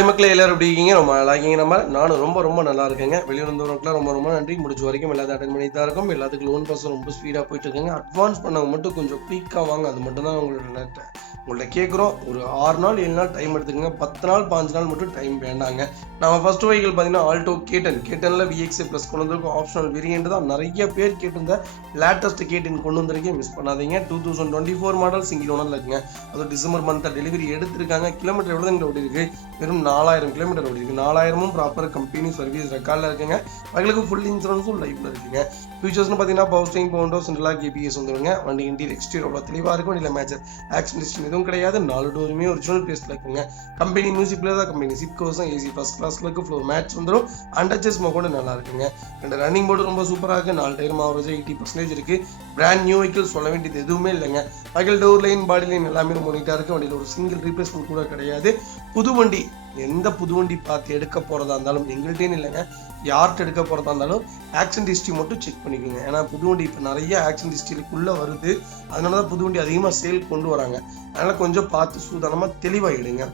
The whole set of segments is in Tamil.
ஹாய் மக்களே, எல்லாரும் எப்படி இருக்கீங்க? ரொம்ப நல்லா இருக்கீங்க. நானும் ரொம்ப நல்லா இருக்கேங்க. வெளியூர்ந்தவங்களுக்குலாம் ரொம்ப நன்றி. முடிஞ்ச வரைக்கும் எல்லாத்தையும் அட்டன் பண்ணிட்டு தான் இருக்கும். எல்லாத்துக்கும் லோன் ப்ராசஸ் ரொம்ப ஸ்பீடாக போயிட்டு இருக்குங்க. அட்வான்ஸ் பண்ணவங்க மட்டும் கொஞ்சம் குயிக்காக வாங்க. அது மட்டும் தான் உங்கள்ட்ட கேட்குறோம். ஒரு 6 நாள் 7 நாள் டைம் எடுத்துக்கோங்க. 10 நாள் 5 நாள் மட்டும் டைம் வேண்டாங்க. நம்ம ஃபர்ஸ்ட் வெஹிக்கிள் பார்த்தீங்கன்னா ஆல்டோ கேட்டனில் VXA ப்ளஸ் கொண்டு வந்திருக்கும். ஆப்ஷனல் வேரியன்ட் தான். நிறைய பேர் கேட்டிருந்த லேட்டஸ்ட் கேட்டன் கொண்டு வந்திருக்கேன். மிஸ் பண்ணாதீங்க. 2024 மாடல் சிங்கிள் ஓனரில் இருக்குங்க. அது டிசம்பர் மந்த்ல டெலிவரி எடுத்திருக்காங்க. கிலோமீட்டர் எவ்வளோ ஓடி இருக்கு? வெறும் 4000 கிலோமீட்டர் ஓடி இருக்கு. 4000 ப்ராப்பர் கம்பெனி சர்வீஸ் ரெக்கார்டில் இருக்குங்க. அவங்களுக்கு ஃபுல் இன்சூரன்ஸும் லைஃப்ல இருக்குங்க. ஃபியூச்சர்ஸ்னு பார்த்தீங்கன்னா power steering, power Windows, central lock ABS வந்துருங்க. வண்டி இன்டீரியர் எக்ஸ்டீரியர் அவ்வளோ தெளிவாக இருக்கும். இல்லை மேஜர் ஆக்சிடென்ட் எதுவும் கிடையாது. 4 டோருமே ஒரிஜினல் பேஸ்ல இருக்குங்க. கம்பெனி மியூசிக் பிளேயர் தான். கம்பெனி சிப் கவர்ஸும் AC ஃபர்ஸ்ட் கிளாஸ்ல இருக்கு. ஃப்ளோர் மேட்ச் வந்துடும். அண்டர்ச்சஸ் கூட நல்லா இருக்குங்க. ரெண்டு ரன்னிங் போர்டு ரொம்ப சூப்பராக இருக்கு. 4 டயர் ஆவரேஜ் 80% இருக்கு. பிராண்ட் நியூ வெஹிக்கிள் சொல்ல வேண்டியது எதுவுமே இல்லைங்க. Vehicle door line, body line எல்லாமே ரொம்ப நீட்டாக இருக்கு. வண்டியில் ஒரு சிங்கிள் ரீப்ளேஸ்மெண்ட் கூட கிடையாது. புது வண்டி, எந்த புது வண்டி பார்த்து எடுக்க போறதா இருந்தாலும் எங்கள்கிட்டேன்னு இல்லைங்க, யார்கிட்ட எடுக்க போறதா இருந்தாலும் ஆக்சிடென்ட் ஹிஸ்ட்ரி மட்டும் செக் பண்ணிக்கோங்க. ஏன்னா புது வண்டி இப்போ நிறைய ஆக்சிடென்ட் ஹிஸ்ட்ரிக்குள்ள வருது. அதனாலதான் புது வண்டி அதிகமாக சேல் கொண்டு வராங்க. அதனால கொஞ்சம் பார்த்து சூதானமா தெளிவாயிடுங்க.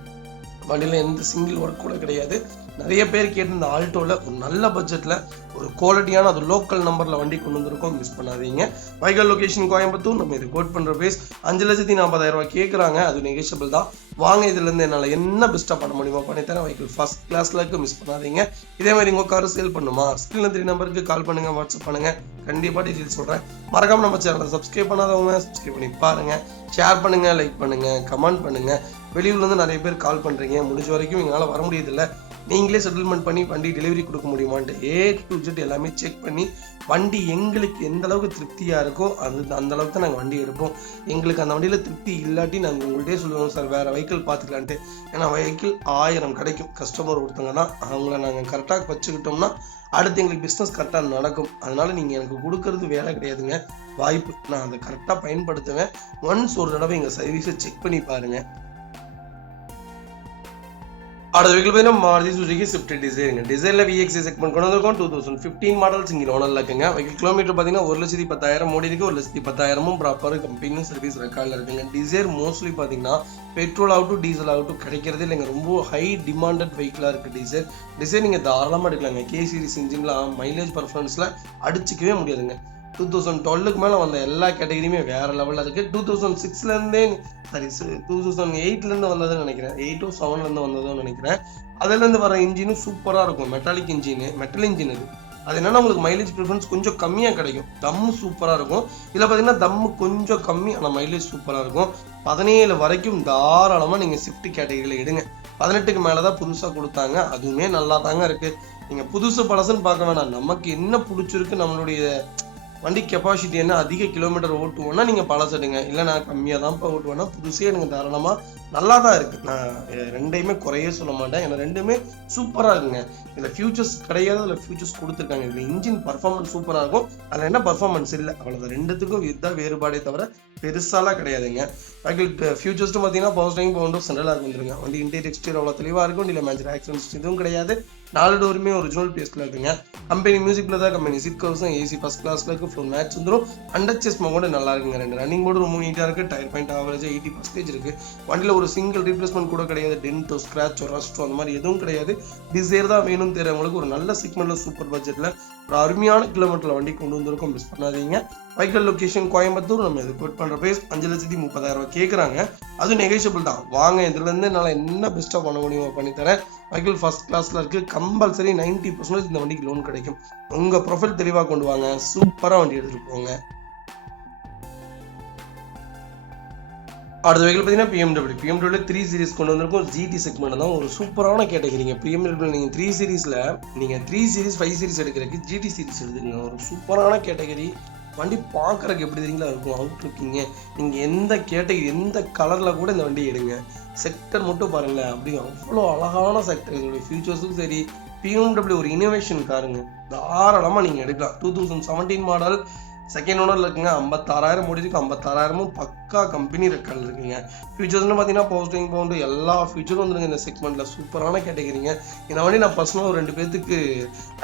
வண்டியில் எந்த சிங்கிள் ஒர்க் கூட கிடையாது. நிறைய பேர் கேட்டு இந்த ஆல்டோவில் ஒரு நல்ல பட்ஜெட்டில் ஒரு குவாலிட்டியான அது லோக்கல் நம்பரில் வண்டி கொண்டு வந்திருக்கோம். மிஸ் பண்ணாதீங்க. வைகல் லொகேஷன் கோயம்புத்தூர். நம்ம இது கோட் பண்ணுற பேஸ் 5,40,000 கேட்குறாங்க. அது நெகோஷியபிள் தான். வாங்க, இதுலேருந்து என்னால் என்ன பெஸ்ட்டாக பண்ண முடியுமோ பண்ணித்தரேன். வைக்கல் ஃபர்ஸ்ட் கிளாஸில் இருக்கு. மிஸ் பண்ணாதீங்க. இதே மாதிரி உங்கள் கார் சேல் பண்ணுமா? ஸ்க்ரீனில் 3 நம்பருக்கு கால் பண்ணுங்க, வாட்ஸ்அப் பண்ணுங்க. கண்டிப்பாக டீட்டெயில்ஸ் சொல்கிறேன். மறக்காம நம்ம சேனலை சப்ஸ்கிரைப் பண்ணாதவங்க சப்ஸ்கிரைப் பண்ணி பாருங்க. ஷேர் பண்ணுங்க, லைக் பண்ணுங்க, கமெண்ட் பண்ணுங்க. வெளியூர்லேருந்து நிறைய பேர் கால் பண்ணுறீங்க. முடிஞ்ச வரைக்கும் எங்களால் வர முடியதில்லை. நீங்களே செட்டில்மெண்ட் பண்ணி வண்டி டெலிவரி கொடுக்க முடியுமான்ட்டு A to Z எல்லாமே செக் பண்ணி வண்டி எங்களுக்கு எந்த அளவுக்கு திருப்தியாக இருக்கோ அந்த அளவுக்கு தான் நாங்கள் வண்டி எடுப்போம். எங்களுக்கு அந்த வண்டியில் திருப்தி இல்லாட்டி நாங்கள் உங்கள்கிட்டே சொல்லுவோம், சார் வேறு வெஹிக்கிள் பார்த்துக்கலான்ட்டு. ஏன்னா வெஹிக்கிள் 1000 கிடைக்கும். கஸ்டமர் ஒருத்தங்க தான். அவங்கள நாங்கள் கரெக்டாக வச்சுக்கிட்டோம்னா அடுத்து எங்களுக்கு பிஸ்னஸ் கரெக்டாக நடக்கும். அதனால நீங்கள் எனக்கு கொடுக்கறது வேலை கிடையாதுங்க, வாய்ப்பு. நான் அதை கரெக்டாக பயன்படுத்துவேன். ஒன்ஸ் ஒரு தடவை எங்கள் சர்வீஸை செக் பண்ணி பாருங்கள். அடுத்த வெஹிக்கிள் பார்த்தீங்கன்னா மாருதி சுசுகி ஸ்விஃப்ட் டிசைருங்க. டிசைரில் VXA செக்மெண்ட் கொண்டு வந்திருக்கோம். 2015 மாடல் சிங்கிள் ஓனரில் இருக்குங்க. வெஹிக்கிள் கிலோமீட்டர் பார்த்தீங்கன்னா 1,10,000 ஓடி இருக்கு. 1,10,000 ப்ராப்பர் கம்பெனி சர்வீஸ் ரெக்கார்டில் இருக்குங்க. டிசைர் மோஸ்ட்லி பார்த்தீங்கன்னா பெட்ரோல் ஆகட்டும் டீசல் ஆகட்டும் கிடைக்கிறது இல்லைங்க. ரொம்ப ஹை டிமாண்டட் வெஹிக்கிளாக இருக்குது டிசைர் நீங்கள் தாராளமாக எடுக்கலாங்க. K சீரிஸ் இன்ஜின்லாம் மைலேஜ் பர்ஃபார்மன்ஸில் அடிச்சிக்கவே முடியாதுங்க. 2012க்கு மேலே வந்த எல்லா கேட்டகரியுமே வேற லெவலில் இருக்குது. 2006லேருந்தே 2008லேருந்து வந்ததுன்னு நினைக்கிறேன். 8 or 7லேருந்து வந்ததுன்னு நினைக்கிறேன். அதுலேருந்து வர இன்ஜினும் சூப்பராக இருக்கும். மெட்டல் இன்ஜின் அது என்னன்னா உங்களுக்கு மைலேஜ் ப்ரிஃபரன்ஸ் கொஞ்சம் கம்மியாக கிடைக்கும். தம்மு சூப்பராக இருக்கும். இதில் பார்த்தீங்கன்னா தம்மு கொஞ்சம் கம்மி, ஆனால் மைலேஜ் சூப்பராக இருக்கும். 17 வரைக்கும் தாராளமாக நீங்கள் ஸ்விஃப்ட் கேட்டகரியில் எடுங்க. 18க்கு மேலே தான் புதுசாக கொடுத்தாங்க. அதுவுமே நல்லா தாங்க இருக்குது. நீங்கள் புதுசு பழசுன்னு பார்க்க வேணாம். நமக்கு என்ன பிடிச்சிருக்கு, நம்மளுடைய வண்டி கெப்பாசிட்டி என்ன, அதிக கிலோமீட்டர் ஓட்டுவோன்னா நீங்கள் பழசடுங்க. இல்லை நான் கம்மியாக தான் ஓட்டுவேன்னா புதுசே எனக்கு தாராளமாக நல்லா தான் இருக்குது. நான் ரெண்டையுமே குறைய சொல்ல மாட்டேன். ஏன்னா ரெண்டுமே சூப்பராக இருக்குங்க. இதில் ஃபியூச்சர்ஸ் கிடையாது, அதில் ஃபியூச்சர்ஸ் கொடுத்துருக்காங்க. இதில் இன்ஜின் பர்ஃபார்மன்ஸ் சூப்பராக இருக்கும். அதில் என்ன பர்ஃபார்மன்ஸ் இல்லை, அவ்வளோதான். ரெண்டுத்துக்கும் இதுதான் வேறுபாடே தவிர பெருசாலாம் கிடையாதுங்க. வெஹிக்கிள் ஃபியூச்சர்ஸ்ட்டு பார்த்தீங்கன்னா power steering, power Windows, central lock வந்துருங்க. வண்டி இன்டீரியர் எக்ஸ்டீரியர் அவ்வளோ தெளிவாக இருக்கும். வண்டியில் மேஜர் ஆக்சிடென்ட்ஸ் எதுவும் கிடையாது. 4 டோருமே ஒரிஜினல் பேஸ்ல இருக்குங்க. கம்பெனி மியூசிக் பிளேயர் தான். கம்பெனி சிப் கவர்ஸும் AC ஃபர்ஸ்ட் கிளாஸ்ல இருக்கு. ஃப்ளோர் மேட்ச் வந்துடும். அண்டர்ச்சஸ் கூட நல்லா இருக்குங்க. 2 ரன்னிங் போர்டு ரொம்ப நீட்டாக இருக்கு. டயர் பாயிண்ட் ஆவரேஜ் 80% இருக்கு. வண்டியில் ஒரு சிங்கிள் ரீப்ளேஸ்மெண்ட் கூட கிடையாது. டென்ட்டோ, ஸ்கிராச்சோ, ரஸ்ட்டோ அந்த மாதிரி எதுவும் கிடையாது. டிசைர் தான் வேணும்னு தெரியாதவங்களுக்கு ஒரு நல்ல செக்மெண்ட்ல சூப்பர் பட்ஜெட்ல ஒரு அருமையான கிலோமீட்டர்ல வண்டி கொண்டு வந்திருக்கோம். மிஸ் பண்ணாதீங்க. வைக்கல் லொகேஷன் கோயம்புத்தூர். நம்ம இது கோட் பண்ற பேஸ் 5,30,000 கேட்குறாங்க. அது நெகோஷியபிள் தான். வாங்க, இதுல இருந்து என்னால் என்ன பெஸ்ட்டாக பண்ண முடியுமோ பண்ணித்தரேன். வைக்கல் ஃபர்ஸ்ட் கிளாஸ்ல இருக்கு. கம்பல்சரி 90% இந்த வண்டிக்கு லோன் கிடைக்கும். உங்க ப்ரொஃபைல் தெளிவாக கொண்டு வாங்க. சூப்பரா வண்டி எடுத்துட்டு போங்க. அடுத்த வெஹிக்கிள் பார்த்தீங்கன்னா BMW 3 சீரிஸ் கொண்டு வந்திருக்கும். GT செக்மெண்ட் தான். ஒரு சூப்பரான கேட்டகரிங்க. BMW நீங்கள் 3 சீரிஸில் நீங்கள் 3 சீரிஸ் 5 சீரிஸ் எடுக்கிறதுக்கு GT சீரிஸ் எடுத்துங்க. ஒரு சூப்பரான கேட்டகரி. வண்டி பார்க்குறதுக்கு எப்படி தெரியுங்களா இருக்கும், அவுட் லுக்கிங்க. நீங்கள் எந்த கேட்டகரி எந்த கலரில் கூட இந்த வண்டி எடுங்க. செக்டர் மட்டும் பாருங்களேன், அப்படி அவ்வளோ அழகான செக்டர். இதோடைய ஃபியூச்சர்ஸும் சரி. BMW ஒரு இனோவேஷன் காருங்க. தாராளமாக நீங்கள் எடுக்கலாம். 2017 மாடல் செகண்ட் ஓனரில் இருக்குங்க. 56,000 ஓடி இருக்கு. 56,000 பக்கா கம்பெனி ரெக்கார்டில் இருக்குங்க. ஃபியூச்சர்ஸ்னு பார்த்தீங்கன்னா பவர் ஸ்டீரிங், பவர் எல்லா ஃபியூச்சரும் வந்துருங்க இந்த செக்மெண்ட்டில். சூப்பரான கேட்டகரிங்க. இந்த வண்டி நான் பர்சனலாக ஒரு 2 பேர்த்துக்கு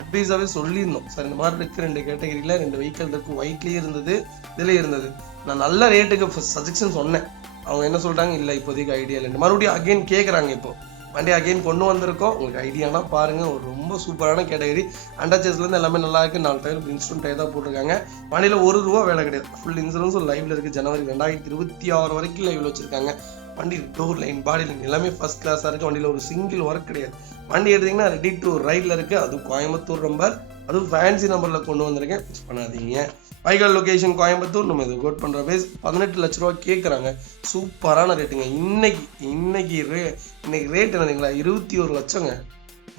அட்வைஸாகவே சொல்லியிருந்தோம். சார் இந்த மாதிரி இருக்குது 2 கேட்டகரியில் 2 வெஹிக்கிள் இருக்குது. ஒயிட்லேயே இருந்தது, இதிலே இருந்தது. நான் நல்ல ரேட்டுக்கு சஜெக்ஷன் சொன்னேன். அவங்க என்ன சொல்லிட்டாங்க, இல்லை இப்போதைக்கு ஐடியா இல்லை. மறுபடியும் அகைன் கேட்குறாங்க. இப்போ வண்டி அகைன் கொண்டு வந்திருக்கோம். உங்களுக்கு ஐடியானா பாருங்கள். ஒரு ரொம்ப சூப்பரான கேட்டகரி. அண்டர்ச்சேஸ்லேருந்து எல்லாமே நல்லா இருக்குது. 4 டயர் இன்ஸ்ட்ருமெண்ட் டயர் தான் போட்டிருக்காங்க. வண்டியில் ₹1 வேலை கிடையாது. ஃபுல் இன்சூரன்ஸும் லைவில் இருக்குது. ஜனவரி 2026 வரைக்கும் லைவில் வச்சுருக்காங்க. வண்டி டோர் லைன் பாடி லைன் எல்லாமே ஃபர்ஸ்ட் கிளாஸாக இருக்குது. வண்டியில் ஒரு சிங்கிள் ஒர்க் கிடையாது. வண்டி எடுத்திங்கன்னா ரெடி டு ரைடில் இருக்குது. அதுவும் கோயம்புத்தூர் நம்பர், அதுவும் ஃபேன்சி நம்பரில் கொண்டு வந்திருக்கேன். மிஸ் பண்ணாதீங்க. வைகால் லொகேஷன் கோயம்புத்தூர். நம்ம இது கோட் பண்ணுற பேஸ் 18 லட்ச ரூபா கேட்குறாங்க. சூப்பரான ரேட்டுங்க. இன்னைக்கு ரேட் என்னதுங்களா 21 லட்சங்க.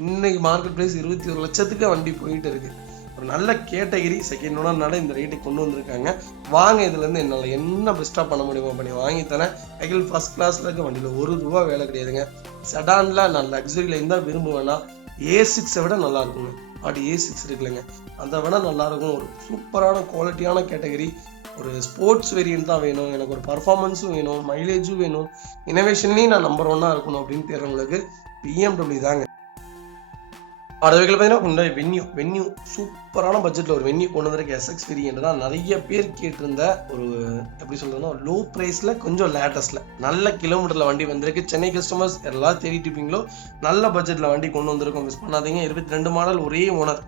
இன்னைக்கு மார்க்கெட் ப்ரைஸ் 21 லட்சத்துக்கு வண்டி போயிட்டு இருக்கு. ஒரு நல்ல கேட்டகிரி செகண்ட் ஓனர்னால இந்த ரேட்டுக்கு கொண்டு வந்திருக்காங்க. வாங்க இதுலேருந்து என்னால் என்ன பெஸ்ட்டாக பண்ண முடியுமோ பண்ணி வாங்கி தரேன். வைக்கிள் ஃபர்ஸ்ட் கிளாஸில் இருக்க வண்டியில் ₹1 வேலை கிடையாதுங்க. செடானில் நான் லக்ஸரியில் இருந்தால் விரும்புவேன்னா A6 விட நல்லா இருக்குங்க. A6 இருக்குல்லங்க, அதை விட நல்லா இருக்கும். ஒரு சூப்பரான குவாலிட்டியான கேட்டகரி. ஒரு ஸ்போர்ட்ஸ் வேரியன்ட் தான் வேணும், எனக்கு ஒரு பர்ஃபார்மன்ஸும் வேணும், மைலேஜும் வேணும், இனோவேஷன்லேயும் நான் நம்பர் 1 இருக்கணும் அப்படின்னு தேர்றவங்களுக்கு BMW தாங்க. அடுத்த வெஹிக்கிள் பார்த்தீங்கன்னா Hyundai வென்யூ சூப்பரான பட்ஜெட்டில் ஒரு வென்யூ கொண்டு வந்திருக்க SX வேரியன்ட் தான். நிறைய பேர் கேட்டிருந்த ஒரு எப்படி சொல்கிறதுனா லோ ப்ரைஸில் கொஞ்சம் லேட்டஸ்ட்டில் நல்ல கிலோமீட்டரில் வண்டி வந்திருக்கு. சென்னை கஸ்டமர்ஸ் எல்லாம் தேடிட்டு இருப்பீங்களோ, நல்ல பட்ஜெட்டில் வண்டி கொண்டு வந்திருக்கோம். மிஸ் பண்ணாதீங்க. 22 மாடல், ஒரே ஓனர்.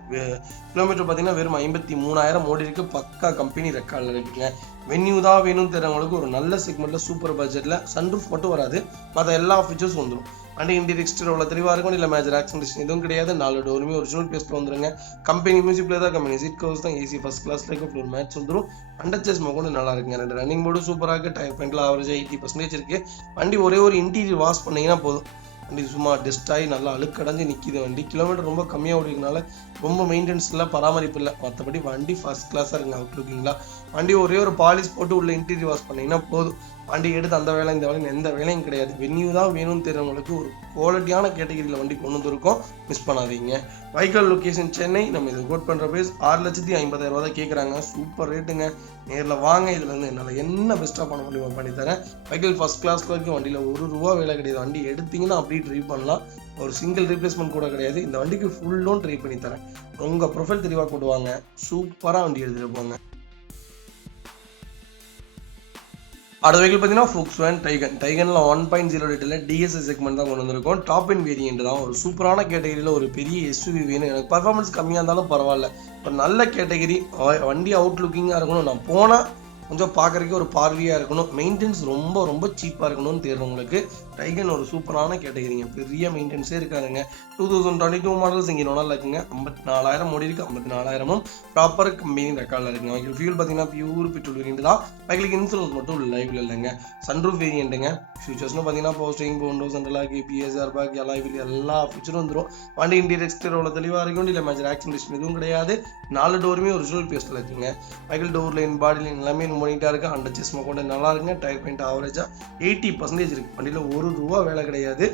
கிலோமீட்டர் பார்த்தீங்கன்னா வெறும் 53,000 ஓடி இருக்கு. பக்கா கம்பெனி ரெக்கார்டில் இருக்குங்க. வென்யூ தான் வேணும்னு தெரிஞ்சவங்களுக்கு ஒரு நல்ல செக்மெண்ட்டில் சூப்பர் பட்ஜெட்டில் சன்ரூஃப் மட்டும் வராது, மற்ற எல்லா ஃபீச்சர்ஸும் வந்துடும். வண்டி இன்டீரியர் எக்ஸ்டீரியர் அவ்வளோ தெளிவாக இருக்கும். இல்லை மேஜர் ஆக்சிடென்ட் எதுவும் கிடையாது. 4 டோருமே ஒரிஜினல் பேஸ்ட்டில் வந்துருங்க. கம்பெனி மியூசிக் பிளேயர் தான், கம்பெனி சீட் கவர்ஸ் தான், ஏசி ஃபர்ஸ்ட் கிளாஸில் இருக்க ஃப்ளோர் மேட்ச் வந்துடும். அண்டர்ச்சேஸ் கூட நல்லா இருக்குங்க. 2 ரன்னிங் போர்டும் சூப்பராக இருக்குது. டயர் பாயிண்டில் ஆவரேஜாக 80% இருக்குது. வண்டி ஒரே ஒரு இன்டீரியர் வாஷ் பண்ணிங்கன்னா போதும். வண்டி சும்மா டெஸ்ட் ஆகி நல்லா அழுக்கடைஞ்சு நிற்கிது. வண்டி கிலோமீட்டர் ரொம்ப கம்மியாக ஓடிக்கிறதுனால ரொம்ப மெயின்டெனன்ஸ் இல்லை, பராமரிப்பு இல்லை. மற்றபடி வண்டி ஃபர்ஸ்ட் கிளாஸாக இருக்குங்க. அவுட் லுக்கிங்களா வண்டி ஒரே ஒரு பாலிஷ் போட்டு உள்ள இன்டீரியர் வாஷ் பண்ணிங்கன்னா போதும். வண்டி எடுத்து அந்த வேலை இந்த வேலைன்னு எந்த வேலையும் கிடையாது. வென்யூ தான் வேணும்னு தெரிஞ்சவங்களுக்கு ஒரு குவாலிட்டியான கேட்டகரியில் வண்டி கொண்டு வந்துருக்கோம். மிஸ் பண்ணாதீங்க. வைக்கல் லொக்கேஷன் சென்னை. நம்ம இது கோட் பண்ணுற பேஸ் 6,50,000 தான் கேட்குறாங்க. சூப்பர் ரேட்டுங்க. நேரில் வாங்க. இதில் இருந்து என்னால் என்ன பெஸ்ட்டாக பண்ண முடியுமோ பண்ணித்தரேன். வைக்கல் ஃபர்ஸ்ட் கிளாஸில் வரைக்கும் வண்டியில் ₹1 வேலை கிடையாது. வண்டி எடுத்திங்கன்னா அப்படியே ட்ரை பண்ணலாம். ஒரு சிங்கிள் ரீப்ளேஸ்மெண்ட் கூட கிடையாது. இந்த வண்டிக்கு ஃபுல் லோன் ட்ரை பண்ணி தரேன். உங்கள் ப்ரொஃபைல் தெளிவாக கொண்டு வாங்க. சூப்பராக வண்டி எடுத்துகிட்டு போங்க. அடுத்த வெஹிக்கிள் பார்த்தீங்கன்னா Volkswagen டைகனில் 1.0 லிட்டரில் டிஎஸ்எஸ் செக்மெண்ட் தான் கொண்டு வந்திருக்கோம். டாப் அண்ட் வேரியன்ட் தான். ஒரு சூப்பரான கேட்டகரியில் ஒரு பெரிய எஸ்யூவி வேணும். எனக்கு பர்ஃபார்மன்ஸ் கம்மியாக இருந்தாலும் பரவாயில்ல, ஒரு நல்ல கேட்டகரி. வண்டி அவுட் லுக்கிங்காக இருக்கணும். நான் போனால் கொஞ்சம் பார்க்குறதுக்கு ஒரு பார்வையாக இருக்கணும். மெயின்டெனன்ஸ் ரொம்ப ரொம்ப சீப்பாக இருக்கணும்னு தேர்றவங்களுக்கு டைகன் ஒரு சூப்பரான கேட்டகரிங்க. பெரிய மெயின்டெனன்ஸே இருக்காதுங்க. 2022 மாடல்ஸ் இங்கே நல்லா இருக்குங்க. 54,000 ஓடி இருக்குது. 54,000 ப்ராப்பர் கம்பெனி ரெக்கார்டில் இருக்குங்க. வைக்கிள் ஃபியூல் பார்த்தீங்கன்னா பியூர் பெட்ரோல் வேரியன்ட் தான். வைக்கிளுக்கு இன்சூரன்ஸ் மட்டும் லைவில் இல்லைங்க. சன்ரூஃப் வேரியண்ட்டுங்க. ஃபியூச்சர்ஸ்னு பார்த்தீங்கன்னா posting, Bondo, central lock, ABS, airbag, அலாய்வில் எல்லா ஃபியூச்சரும் வந்துடும். வண்டி இன்டீரியர் எக்ஸ்டீரியர் அவ்வளோ தெளிவாக இருக்கும். இல்லை மேஜர் ஆக்சிடென்ட் எதுவும் கிடையாது. 4 டோருமே ஒரிஜினல் பேஸ்ட்டில் இருக்குங்க. Vehicle door line, body line எல்லாமே பண்ணிட்டா இருக்கு. அண்டர்ச்சேஸ் கூட நல்லா இருக்குங்க. டயர் பாயிண்ட் ஆவரேஜாக 80% இருக்கு. வண்டியில் ₹1 வேலை கிடையாது.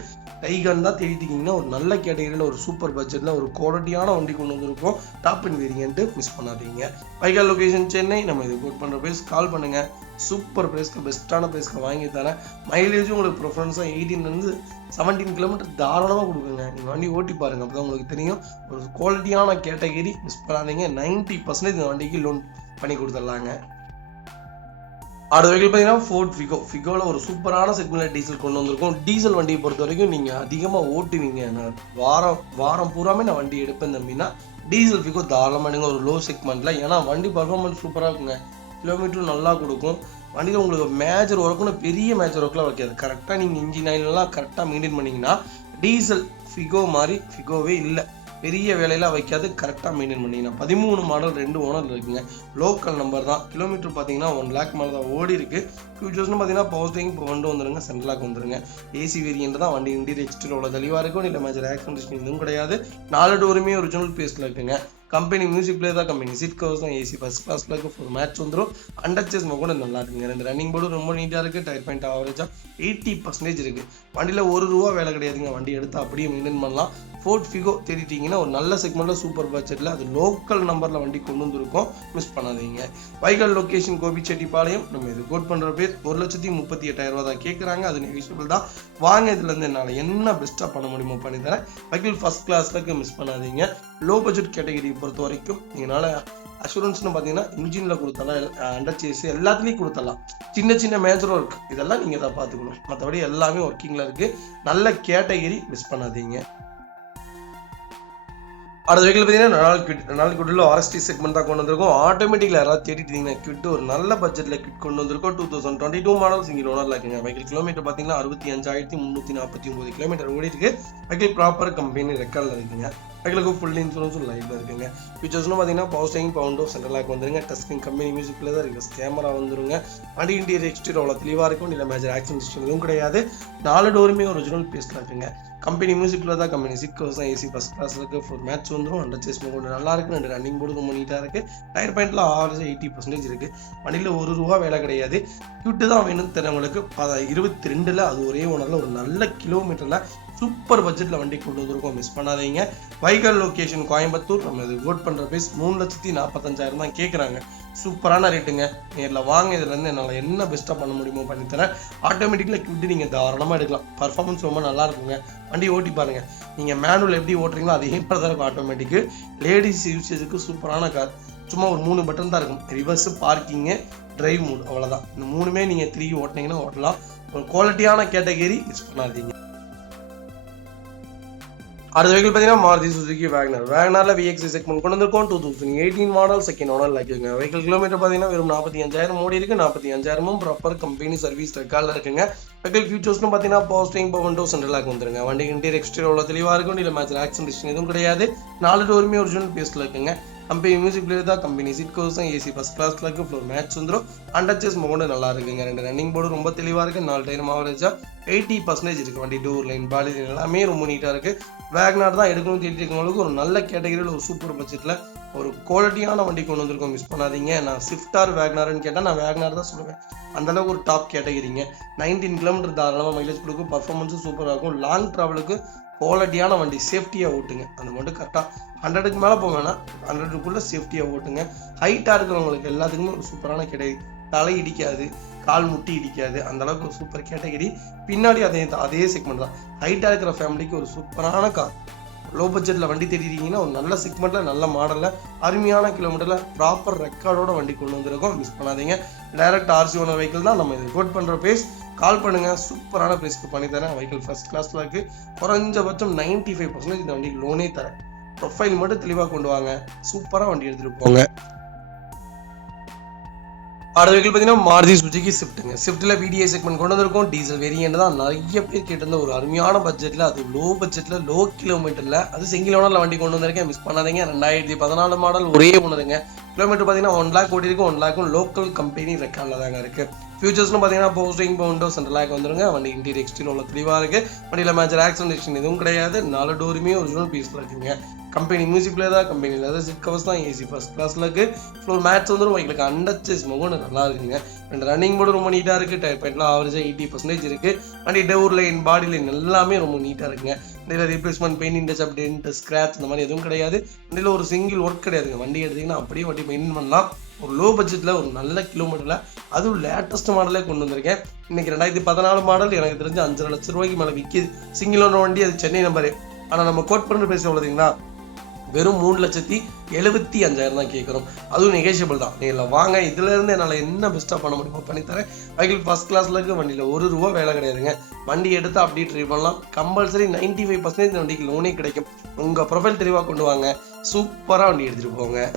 டைகன் தான் தேடிட்டீங்கன்னா ஒரு நல்ல கேட்டகரியில் ஒரு சூப்பர் பட்ஜெட்டில் ஒரு குவாலிட்டியான வண்டி கொண்டு வந்திருக்கோம். டாப் அண்ட் வேரியன்ட்டு மிஸ் பண்ணாதீங்க. வைகால் லொகேஷன் சென்னை. நம்ம இது கோட் பண்ணுற ப்ரைஸ் கால் பண்ணுங்கள். சூப்பர் ப்ரைஸ்க்கு பெஸ்ட்டான ப்ரைஸ்க்கு வாங்கி தரேன். மைலேஜும் உங்களுக்கு ப்ரிஃபரன்ஸாக 18 17 கிலோமீட்டர் தாராளமாக கொடுக்குங்க. நீங்கள் வண்டி ஓட்டி பாருங்கள், அப்போ தான் உங்களுக்கு தெரியும். ஒரு குவாலிட்டியான கேட்டகரி மிஸ் பண்ணாதீங்க. 90% இந்த வண்டிக்கு லோன் பண்ணி கொடுத்துடலாங்க. அடுத்த வெஹிக்கிள் பார்த்தீங்கன்னா ஃபோர்ட் ஃபிகோவில் ஒரு சூப்பரான செக்மெண்ட்டில் டீசல் கொண்டு வந்திருக்கோம். டீசல் வண்டியை பொறுத்த வரைக்கும் நீங்கள் அதிகமாக ஓட்டுவீங்க. நான் வாரம் பூராமே நான் வண்டி எடுப்பேன் தம்பின்னா டீசல் ஃபிகோ தாராளமாக எடுங்க. ஒரு லோ செக்மெண்ட்டில், ஏன்னா வண்டி பர்ஃபார்மன்ஸ் சூப்பராக இருக்குங்க. கிலோமீட்டரும் நல்லா கொடுக்கும். வண்டியில் உங்களுக்கு மேஜர் ஒர்க்குன்னு பெரிய மேஜர் ஒர்க்லாம் வைக்காது. கரெக்டாக நீங்கள் இன்ஜின் ஆயிலெலாம் கரெக்டாக மெயின்டைன் பண்ணிங்கன்னா டீசல் ஃபிகோ மாதிரி ஃபிகோவே இல்லை. பெரிய வேலையெல்லாம் வைக்காது. கரெக்டாக மெயின்டைன் பண்ணிங்கன்னா 13 மாடல் 2 ஓனர் இருக்குங்க. லோக்கல் நம்பர் தான். கிலோமீட்டர் பார்த்தீங்கன்னா 1 லேக் மேலே தான் ஓடி இருக்கு. ஃபியூச்சர்ஸ்னு பார்த்தீங்கன்னா போஸ்டிங் கொண்டு வந்துருங்க. சென்ட்ரலாக் வந்துருங்க. ஏசி வேரியன்ட் தான். வண்டி இன்டீரியர் எக்ஸ்டீரியர் அவ்வளோ தெளிவாக இருக்கும். இல்லை மேஜர் ஆக்சிடென்ட் எதுவும் கிடையாது. 4 டோருமே ஒரிஜினல் பேஸ்ட்டில் இருக்குங்க. கம்பெனி மியூசிக் பிளேயர் தான், கம்பெனி சீட் கவர்ஸ் தான், ஏசி ஃபர்ஸ்ட் கிளாஸில் இருக்க ஃபுல் மேட்ச் வந்துடும். அண்டர்ச்சேஸ் கூட நல்லா இருக்குங்க. 2 ரன்னிங் போர்டும் ரொம்ப நீட்டாக இருக்குது. டயர் பாயிண்ட் ஆவரேஜாக 80% இருக்குது. வண்டியில் ₹1 வேலை கிடையாதுங்க. வண்டி எடுத்து அப்படியே மெயின்டைன் பண்ணலாம். ஃபோர்ட் ஃபிகோ தேடிட்டீங்கன்னா ஒரு நல்ல செக்மெண்ட்ல சூப்பர் பட்ஜெட்ல அது லோக்கல் நம்பர்ல வண்டி கொண்டு வந்திருக்கோம், மிஸ் பண்ணாதீங்க. வைகல் லொகேஷன் கோபிச்செட்டிப்பாளையம். நம்ம இது கோட் பண்ற பேர் 1,38,000 தான் கேட்குறாங்க. அது நெகிஷியபிள் தான். வாங்க இதுல இருந்து என்னால என்ன பெஸ்டா பண்ண முடியுமோ பண்ணி தரேன். வைகல் ஃபர்ஸ்ட் கிளாஸ்ல மிஸ் பண்ணாதீங்க. லோ பட்ஜெட் கேட்டகரி பொறுத்த வரைக்கும் நீங்களால அஷூரன்ஸ்னு பார்த்தீங்கன்னா இன்ஜினில் கொடுத்தலாம், அண்டர் சேஸ் எல்லாத்துலேயும் கொடுத்தலாம். சின்ன சின்ன மேஜரும் இருக்கு, இதெல்லாம் நீங்கள் தான் பார்த்துக்கணும். மற்றபடி எல்லாமே ஒர்க்கிங்கில் இருக்கு. நல்ல கேட்டகரி, மிஸ் பண்ணாதீங்க. அடுத்த வெஹிக்கிள் பார்த்தீங்கன்னா நாலு குட்டில் ஆர்எஸ்டி செக்மெண்ட் தான் கொண்டு வந்திருக்கோம். ஆட்டோமேட்டிக்கில் யாராவது தேடிட்டீங்கன்னா கிட் ஒரு நல்ல பட்ஜெட்டில் கிட் கொண்டு வந்திருக்கோம். 2022 மாடல் சிங்கிள் ஓனரில் இருக்குங்க. வெஹிக்கிள் கிலோமீட்டர் பார்த்தீங்கன்னா 65,349 கிலோமீட்டர் ஓடி இருக்கு. வெஹிக்கிள் ப்ராப்பர் கம்பெனி ரெக்கார்டில் இருக்குங்க. வெஹிக்கிளுக்கு ஃபுல் இன்சூரன்ஸும் லைவ்ல இருக்குங்க. ஃபீச்சர்ஸ்னு பார்த்தீங்கன்னா power steering, power window, central lock வந்துருங்க. டச் ஸ்கிரீன் கம்பெனி மியூசிக்கில் தான் இருக்கு. கேமரா வந்துருங்க. வண்டி இன்டீரியர் எக்ஸ்டீரியர் அவ்வளோ தெளிவாக இருக்கும். இல்லை மேஜர் ஆக்சிடென்ட் ஹிஸ்டரி எதுவும் கிடையாது. 4 டோருமே ஒரிஜினல் பீஸில் இருக்குங்க. கம்பெனி மியூசிக்கில் தான், கம்பெனி சீட் கவர்ஸ் தான், ஏசி ஃபர்ஸ்ட் கிளாஸ் இருக்கு. ஃபுல் மேட்ச் வந்துடும். அண்டர் சேஸ் கொஞ்சம் நல்லா இருக்கு. 2 ரன்னிங் போர்டு ரொம்ப நீட்டாக இருக்கு. டயர் பாயிண்ட்ல ஆவரேஜ் 80% இருக்கு. வண்டியில் ₹1 வேலை கிடையாது. கியூட்டு தான் வேணும்னு தெரிஞ்சவங்களுக்கு 22ல் அது ஒரே ஓனரில் ஒரு நல்ல கிலோமீட்டரில் சூப்பர் பட்ஜெட்டில் வண்டி கொண்டு வந்திருக்கோம், மிஸ் பண்ணாதீங்க. வைகல் லொகேஷன் கோயம்புத்தூர். நம்ம இது ஓட் பண்ணுற பேஸ் 3,45,000 தான் கேட்குறாங்க. சூப்பரான ரேட்டுங்க. நேரில் வாங்க. இதுலேருந்து என்னால் என்ன பெஸ்ட்டாக பண்ண முடியுமோ பண்ணித்தரேன். ஆட்டோமேட்டிக்கில் கிட்டு நீங்கள் தாராளமாக எடுக்கலாம். பர்ஃபார்மன்ஸ் ரொம்ப நல்லா இருக்குங்க. வண்டி ஓட்டி பாருங்கள். நீங்கள் மேனுவல் எப்படி ஓட்டுறீங்களோ அதே மாதிரி தான் இருக்கும் ஆட்டோமேட்டிக்கு. லேடிஸ் யூசேஜுக்கு சூப்பரான கார். சும்மா ஒரு 3 பட்டன் தான் இருக்கும். ரிவர்ஸ், பார்க்கிங்கு, டிரைவ் மூட், அவ்வளோதான். இந்த 3மே நீங்கள் 3 ஓட்டினீங்கன்னா ஓட்டலாம். ஒரு குவாலிட்டியான கேட்டகரி, மிஸ் பண்ணாதீங்க. அடுத்த வெஹிக்கிள் பார்த்தீங்கன்னா மாருதி சுசுகி வேகனர். வேகனர்ல VXI செக்மெண்ட் கொண்டு வந்திருக்கோம். 2018 மாடல் செகண்ட் ஓனர் இருக்குங்க. வெஹிக்கிள் கிலோமீட்டர் பார்த்தீங்கன்னா வெறும் 45,000 ஓடி இருக்கு. 45,000 ப்ராப்பர் கம்பெனி சர்வீஸ் ரெக்கார்டில் இருக்குங்க. வெஹிக்கிள் ஃபியூச்சர்ஸ்னு பார்த்தீங்கன்னா power steering, power window, central lock வந்துருங்க. வண்டி இன்டீரியர் எக்ஸ்டீரியர் அவ்வளோ தெளிவாக இருக்கும். இல்லை மேஜர் ஆக்சிடென்ட் ஹிஸ்டரி எதுவும் கிடையாது. 4 டோருமே ஒரிஜினல் பேஸ்ல இருக்குங்க. கம்பெனி மியூசிக் பிளேயர் தான், கம்பெனி சீட் கவர்ஸ் தான், ஏசி ஃபர்ஸ்ட் கிளாஸ்ல இருக்கு. ஃப்ளோர் மேட்ச் வந்துடும். அண்டர் சேஸ் மோடு நல்லா இருக்குங்க. 2 ரன்னிங் போர்டு ரொம்ப தெளிவாக இருக்கு. 4 டயர் ஆவரேஜா 80% இருக்கு. வண்டி டோர் லைன், பாடி லைன் எல்லாமே ரொம்ப நீட்டாக இருக்கு. வேகனார் தான் எடுக்கணும்னு தேடிட்டு இருக்கவங்களுக்கு ஒரு நல்ல கேட்டகரியில் ஒரு சூப்பர் பட்ஜெட்டில் ஒரு குவாலிட்டியான வண்டி கொண்டு வந்திருக்கோம், மிஸ் பண்ணாதீங்க. நான் ஸ்விஃப்டார் வேகனார்னு கேட்டால் நான் வேகனார் தான் சொல்லுவேன். அந்தளவுக்கு ஒரு டாப் கேட்டகரிங்க. 19 கிலோமீட்டர் தாராளமாக மைலேஜ் கொடுக்கும். பர்ஃபார்மன்ஸும் சூப்பராக இருக்கும். லாங் ட்ராவலுக்கு குவாலிட்டியான வண்டி, சேஃப்டியாக ஓட்டுங்க. அந்த மட்டும் கரெக்டாக 100க்கு மேலே போக வேணாம், 100க்குள்ளே சேஃப்டியாக ஓட்டுங்க. ஹைட்டாக இருக்கிறவங்களுக்கு எல்லாத்துக்குமே ஒரு சூப்பரான கேட்டகரி. தலை இடிக்காது, கால் முட்டி இடிக்காது, அந்த அளவுக்கு ஒரு சூப்பர் கேட்டகரி. பின்னாடி அதே செக்மெண்ட் தான். ஹைட்டாக இருக்கிற ஃபேமிலிக்கு ஒரு சூப்பரான கார். லோ பட்ஜெட்டில் வண்டி தேடிட்டீங்கன்னா ஒரு நல்ல செக்மெண்ட்டில், நல்ல மாடலில், அருமையான கிலோமீட்டரில், ப்ராப்பர் ரெக்கார்டோட வண்டி கொண்டு வந்திருக்கோம், மிஸ் பண்ணாதீங்க. டைரக்ட் RC ஓனர் வெஹிக்கிள் தான். நம்ம இது கோட் பண்ணுற பேஸ். கால் பண்ணுங்க, சூப்பரான பேஸ்க்கு பண்ணி தரேன். வெஹிக்கிள் ஃபர்ஸ்ட் கிளாஸில் இருக்கு. குறைஞ்சபட்சம் 95% இந்த வண்டிக்கு லோனே தரேன். ப்ரொஃபைல் மட்டும் தெளிவாக கொண்டு வாங்க, சூப்பராக வண்டி எடுத்துகிட்டு போங்க. அடுத்த வெஹிக்கிள் பார்த்தீங்கன்னா மாருதி சுசுகி ஸ்விஃப்ட்டுங்க. ஸ்விஃப்ட்டில் VDI செக்மெண்ட் கொண்டு வந்திருக்கோம். டீசல் வேரியன்ட் தான். நிறைய பேர் கேட்டிருந்த ஒரு அருமையான பட்ஜெட்டில், அது லோ பட்ஜெட்டில், லோ கிலோமீட்டரில், அது சிங்கிள் ஓனரில் வண்டி கொண்டு வந்திருக்கேன், மிஸ் பண்ணாதீங்க. 2014 மாடல், ஒரே ஓனருங்க. கிலோமீட்டர் பார்த்தீங்கன்னா 1 லேக் ஓடி இருக்கு. 1 லேக்கும் லோக்கல் கம்பெனி ரெக்கார்டில் தாங்க இருக்கு. ஃபியூச்சர்ஸ்னு பார்த்தீங்கன்னா power steering, power window, central lock வந்துருங்க. வண்டி இன்டீரியர் எக்ஸ்டீரியர் உள்ள தெளிவாக இருக்கு. வண்டியில் மேஜர் ஆக்சிடென்ட் ஹிஸ்டரி எதுவும் கிடையாது. 4 டோருமே ஒரிஜினல் பீஸில் இருக்குங்க. கம்பெனி மியூசிக் பிளேயர் தான், கம்பெனி லெதர் சீட் கவர்ஸ் தான், ஏசி ஃபர்ஸ்ட் கிளாஸ்ல இருக்கு. ஃப்ளோர் மேட்ச் வந்துடும். உங்களுக்கு அண்டர் சேஸ் மோடு நல்லா இருக்குங்க. 2 ரன்னிங் போர்டு ரொம்ப நீட்டாக இருக்கு. டயர் பாயிண்ட்லாம் ஆவரேஜாக 80% இருக்கு. வண்டி டோர் லைன், பாடி லைன் எல்லாமே ரொம்ப நீட்டாக இருக்குங்க. வண்டியில் ரீப்ளேஸ்மெண்ட், பெயிண்ட் இண்டஸ், டென்ட், ஸ்கிராச் இந்த மாதிரி எதுவும் கிடையாது. வண்டியில் ஒரு சிங்கிள் ஒர்க் கிடையாதுங்க. வண்டி எடுத்தீங்கன்னா அப்படியே வண்டி மெயின்டைன் பண்ணலாம். ஒரு லோ பட்ஜெட்டில், ஒரு நல்ல கிலோமீட்டரில், அதுவும் லேட்டஸ்ட் மாடலே கொண்டு வந்திருக்கேன். இன்னைக்கு 2014 மாடல் எனக்கு தெரிஞ்சு 5.5 லட்சம் ரூபாய்க்கு மேலே விற்கிது. சிங்கிள் ஓனர் வண்டி, அது சென்னை நம்பரு. ஆனால் நம்ம கோட் பண்ணுற பேச உள்ளதுங்களா, வெறும் 3,75,000 தான் கேட்குறோம். அதுவும் நெகோஷியபிள் தான். நீங்கள் வாங்க, இதுல இருந்து என்னால் என்ன பெஸ்ட்டாக பண்ண முடியுமோ பண்ணித்தரேன். வெஹிக்கிள் ஃபர்ஸ்ட் கிளாஸ்ல இருக்கு. வண்டியில் ₹1 வேலை கிடையாதுங்க. வண்டி எடுத்து அப்படியே ட்ரை பண்ணலாம். கம்பல்சரி 95% இந்த வண்டிக்கு லோனே கிடைக்கும். உங்கள் ப்ரொஃபைல் தெளிவாக கொண்டு வாங்க, சூப்பராக வண்டி எடுத்துகிட்டு போங்க.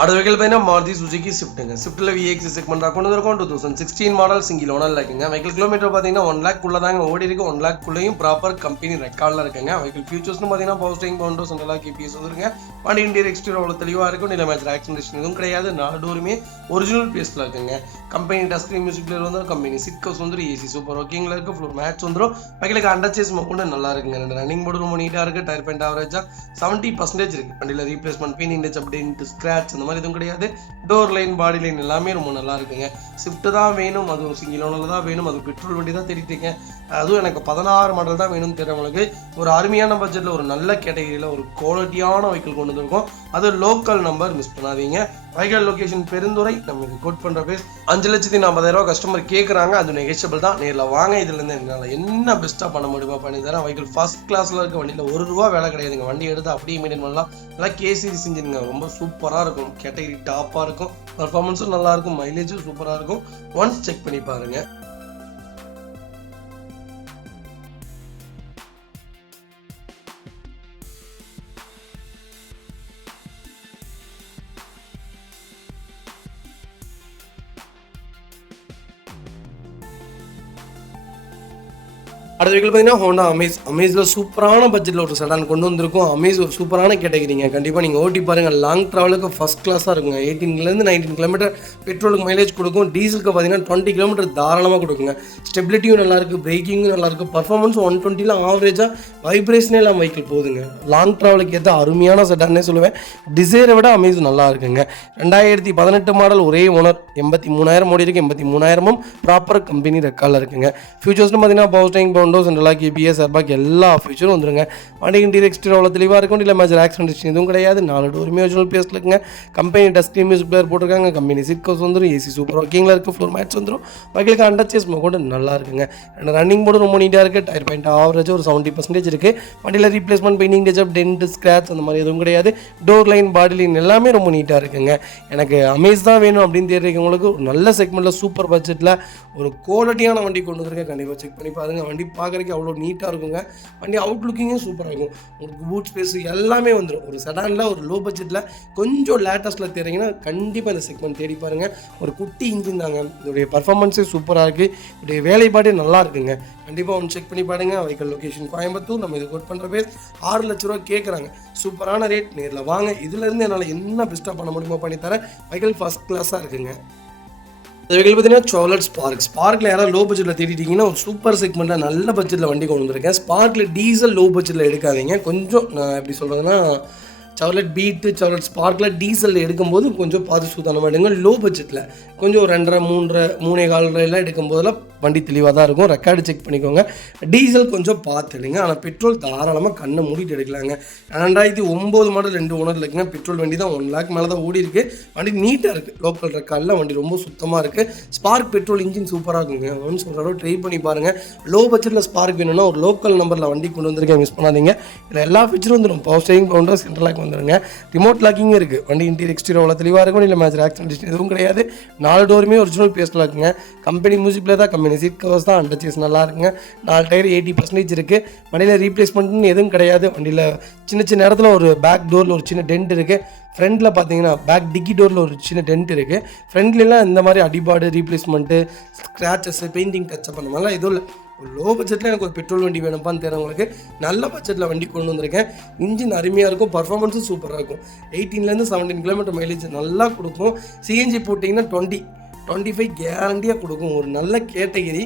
அடுத்த வெஹிக்கிள் பார்த்தீங்கன்னா மாருதி சுசுகி ஸ்விஃப்ட்டுங்க. ஸ்விஃப்ட்டில் விஎக்ஸ் செக்மெண்ட் கொண்டு வந்திருக்கோம். 2016 மாடல் சிங்கிள் ஓனரில் இருக்குங்க. வெஹிக்கிள் கிலோமீட்டர் பார்த்தீங்கன்னா 1 லேக்குள்ளே தாங்க ஓடி இருக்கு. 1 லேக்குள்ளேயும் ப்ராப்பர் கம்பெனி ரெக்கார்டில் இருக்குங்க. வெஹிக்கிள் ஃபியூச்சர்ஸ்னு பார்த்தீங்கன்னா பவர் ஸ்டீரிங், பவுண்டோ, சென்ட்ரலாக கேபிஎஸ் வந்துருங்க. வண்டி இன்டீரியர் எக்ஸ்டீரியர் அவ்வளோ தெளிவாக இருக்கும். நில மேட்ச் ஆக்சிடென்ட் எதுவும் கிடையாது. 4 டோருமே ஒரிஜினல் பேஸில் இருக்குங்க. Company touch screen music player வந்து கம்பெனி சிட் கவுஸ் வந்து ஏசி சூப்பர் ஒர்க்கிங்கில் இருக்குது. ஃப்ளோர் மேட்ச் வந்துடும். வெஹிக்கிளுக்கு அண்டர் சேஸ் கூட நல்லா இருக்குங்க. 2 ரன்னிங் போர்டு ரொம்ப நீட்டாக இருக்குது. டயர் பாயிண்ட் ஆவரேஜாக 70% இருக்குது. வண்டியில் ரீப்ளேஸ்மெண்ட், பெயிண்ட், இண்டச், அப்டேட், ஸ்க்ராட்ச் அந்த மாதிரி எதுவும் கிடையாது. டோர் லைன், பாடி லைன் எல்லாமே ரொம்ப நல்லா இருக்குங்க. ஸ்விஃப்ட் தான் வேணும், அதுவும் சிங்கிள் ஓனரில் தான் வேணும், அது பெட்ரோல் வண்டி தான் தேடிட்டீங்க, அதுவும் எனக்கு 16 மாடல் தான் வேணும்னு தெரிஞ்சவங்களுக்கு ஒரு அருமையான பட்ஜெட்டில் ஒரு நல்ல கேட்டகரியில் ஒரு குவாலிட்டியான வெஹிக்கிள் கொண்டு வந்திருக்கோம். அது லோக்கல் நம்பர் மிஸ் பண்ணாதீங்க. Vehicle location Perundurai. நம்ம இது கோட் பண்ணுற பேஸ் 5,40,000 கஸ்டமர் கேட்குறாங்க. அது நெகோஷியபிள் தான். நேரில் வாங்க. இதுலேருந்து என்னால் என்ன பெஸ்ட்டாக பண்ண முடியுமா பண்ணி தரேன். வெஹிக்கிள் ஃபர்ஸ்ட் கிளாஸில் இருக்க வண்டியில் ₹1 வேலை கிடையாதுங்க. வண்டி எடுத்து அப்படியே மெயின்டைன் பண்ணலாம். நல்லா கேசிரிஸ் இன்ஜினுங்க, ரொம்ப சூப்பராக இருக்கும். கேட்டகரி டாப்பாக இருக்கும். பர்ஃபார்மன்ஸும் நல்லா இருக்கும். மைலேஜும் சூப்பராக இருக்கும். ஒன்ஸ் செக் பண்ணி பாருங்க. அடுத்த வெஹிக்கிள் பார்த்தீங்கன்னா ஹோண்டா அமேஸில் சூப்பரான பட்ஜெட்டில் ஒரு செடான் கொண்டு வந்திருக்கும். அமேஸ் ஒரு சூப்பரான கேட்டகரிங்க. கண்டிப்பாக நீங்கள் ஓட்டி பாருங்கள். லாங் ட்ராவலுக்கு ஃபஸ்ட் கிளாஸாக இருக்குங்க. 18 19 கிலோமீட்டர் பெட்ரோலுக்கு மைலேஜ் கொடுக்கும். டீசலுக்கு பார்த்தீங்கன்னா 20 கிலோமீட்டர் தாராளமாக கொடுக்குங்க. ஸ்டெபிலிட்டியும் நல்லாயிருக்கு, பிரேக்கிங்கும் நல்லாயிருக்கு. பர்ஃபார்மன்ஸும் 120 ஆவரேஜாக வைப்ரேஷனே இல்லாமல் வெஹிக்கிள் போகுதுங்க. லாங் ட்ராவலுக்கு ஏற்ற அருமையான செடானே சொல்லுவேன். டிசைரை விட அமேஸ் நல்லா இருக்குங்க. 2018 மாடல், ஒரே ஓனர், 83,000 ஓடி இருக்குது. 83,000 ப்ராப்பர் கம்பெனி ரெக்கார்டில் இருக்குங்க. ஃபியூச்சர்ஸ்னு பார்த்தீங்கன்னா பவர் ஸ்டீரிங், பவுண்டோ, சென்ட்ரலாக கேபிஎஸ், ஏர்பேக் எல்லா ஃபீச்சரும் வந்துருங்க. வண்டி இன்டீரியர் எக்ஸ்டீரியர் அவ்வளோ தெளிவாக இருக்கும். இல்லை மேஜர் ஆக்சிடென்ட் எதுவும் கிடையாது. 4 டோருமே ஒரிஜினல் பேஸில் இருக்குங்க. Company touch screen music player போட்டிருக்காங்க. கம்பெனி சீட் கவுஸ் வந்துடும். ஏசி சூப்பர் ஒர்க்கிங்கில் இருக்குது. ஃப்ளோர் மேட்ச் வந்துடும். வெஹிக்கிளுக்கு அண்டர் சேஸ் கூட நல்லா இருக்குங்க. ரன்னிங் போர்டு ரொம்ப நீட்டாக இருக்குது. டயர் பாயிண்ட் ஆவரேஜ் ஒரு 70% இருக்குது. வண்டியில் replacement, painting, touch up, dent, scratch அந்த மாதிரி எதுவும் கிடையாது. டோர் லைன், பாடி லைன் எல்லாமே ரொம்ப நீட்டாக இருக்குங்க. எனக்கு அமேஸ் தான் வேணும் அப்படின்னு தெரிவிக்கிறவங்களுக்கு ஒரு நல்ல செக்மெண்ட்டில் சூப்பர் பட்ஜெட்டில் ஒரு குவாலிட்டியான வண்டி கொண்டு வந்துருக்கேன். கண்டிப்பாக செக் பண்ணி பாருங்கள். வண்டி பார்க்குறதுக்கு அவ்வளோ நீட்டாக இருக்குங்க. வண்டி அவுட்லுக்கிங்கும் சூப்பராக இருக்கும். உங்களுக்கு பூட் ஸ்பேஸ் எல்லாமே வந்துடும். ஒரு செடானில் ஒரு லோ பட்ஜெட்டில் கொஞ்சம் லேட்டஸ்ட்டில் தெரியுங்கன்னா கண்டிப்பாக இந்த செக்மெண்ட் தேடி பாருங்கள். ஒரு குட்டி இன்ஜின் தாங்க. இதோடைய பர்ஃபார்மன்ஸே சூப்பராக இருக்குது. இதோடைய வேலைப்பாடு நல்லா இருக்குங்க. கண்டிப்பாக ஒன்று செக் பண்ணி பாருங்கள். Vehicle location Coimbatore. நம்ம இது கோட் பண்ணுற பேர் ₹6 லட்சம் கேட்குறாங்க. சூப்பரான ரேட். நேரில் வாங்க. இதுலேருந்து என்னால் என்ன பெஸ்ட்டாக பண்ண முடியுமோ பண்ணித்தரேன். வெஹிக்கிள் ஃபஸ்ட் கிளாஸாக இருக்குங்க. வெஹிக்கிள் பார்த்தீங்கன்னா சார்லட் ஸ்பார்க்கில் யாராவது லோ பட்ஜெட்டில் தேடிட்டிங்கன்னா ஒரு சூப்பர் செக்மெண்ட்டில் நல்ல பட்ஜெட்டில் வண்டி கொண்டு வந்திருக்கேன். ஸ்பார்க்கில் டீசல் லோ பட்ஜெட்டில் எடுக்காதீங்க. கொஞ்சம் நான் எப்படி சொல்கிறதுன்னா சார்லட் பீட்டு, சார்லட் ஸ்பார்க்கில் டீசலில் எடுக்கும்போது கொஞ்சம் பார்த்து சூதானமாக எடுங்க. லோ பட்ஜெட்டில் கொஞ்சம் ஒரு 2.5 3.25 எடுக்கும்போதெல்லாம் வண்டி தெளிவாக தான் இருக்கும். ரெக்கார்டு செக் பண்ணிக்கோங்க. டீசல் கொஞ்சம் பார்த்து எடுங்க. ஆனால் பெட்ரோல் தாராளமாக கண்ணை மூடிட்டு எடுக்கலாங்க. 2009 மாடல் 2 ஓனர் இருக்குங்க. பெட்ரோல் வண்டி தான் 1 லேக் மேலே தான் ஓடி இருக்குது. வண்டி நீட்டாக இருக்குது. லோக்கல் ரெக்கார்டில் வண்டி ரொம்ப சுத்தமாக இருக்குது. ஸ்பார்க் பெட்ரோல் இன்ஜின் சூப்பராக இருக்குங்க. ஒன்ஸ் ஒரு தடவை ட்ரை பண்ணி பாருங்கள். லோ பட்ஜெட்டில் ஸ்பார்க் வேணும்னா ஒரு லோக்கல் நம்பரில் வண்டி கொண்டு வந்திருக்கேன். மிஸ் பண்ணாதீங்க. இதில் எல்லா ஃபீச்சரும் வந்துடும். பவர் ஸ்டீரிங், பவுண்டர், சென்ட்ரலாக வந்துடுங்க. ரிமோட் லாக்கிங் இருக்குது. வண்டி இன்டீரியர் எக்ஸ்டீரியர் அவ்வளோ தெளிவாக இருக்கும். இல்லை மேஜர் ஆக்சிடென்ட் எதுவும் கிடையாது. 4 டோருமே ஒரிஜினல் பேஸில் இருக்குங்க. கம்பெனி மியூசிக் பிளேயர் தான். கம்பெனி சீட் கவர்ஸ் தான். அண்டர் சேஸ் நல்லா இருக்குங்க. 4 டயர் 80% இருக்குது. வண்டியில் ரீப்ளேஸ்மெண்ட்னு எதுவும் கிடையாது. வண்டியில் சின்ன சின்ன இடத்துல ஒரு பேக் டோரில் ஒரு சின்ன டென்ட் இருக்குது. ஃப்ரண்ட்டில் பார்த்தீங்கன்னா பேக் டிக்கி டோரில் ஒரு சின்ன டென்ட் இருக்குது. ஃப்ரண்ட்லாம் இந்த மாதிரி அடிபாடு, ரீப்ளேஸ்மெண்ட்டு, ஸ்க்ராச்சஸ், பெயிண்டிங் டச்சப் அந்த மாதிரிலாம் எதுவும் இல்லை. ஒரு லோ பட்ஜெட்டில் எனக்கு ஒரு பெட்ரோல் வண்டி வேணும்ப்பான்னு தெரிஞ்சவங்களுக்கு நல்ல பட்ஜெட்டில் வண்டி கொண்டு வந்திருக்கேன். இன்ஜின் அருமையாக இருக்கும். பர்ஃபார்மன்ஸும் சூப்பராக இருக்கும். 18 17 கிலோமீட்டர் மைலேஜ் நல்லா கொடுக்கும். சிஎன்ஜி போட்டிங்கன்னா 20-25 கேரண்டியாக கொடுக்கும். ஒரு நல்ல கேட்டகரி.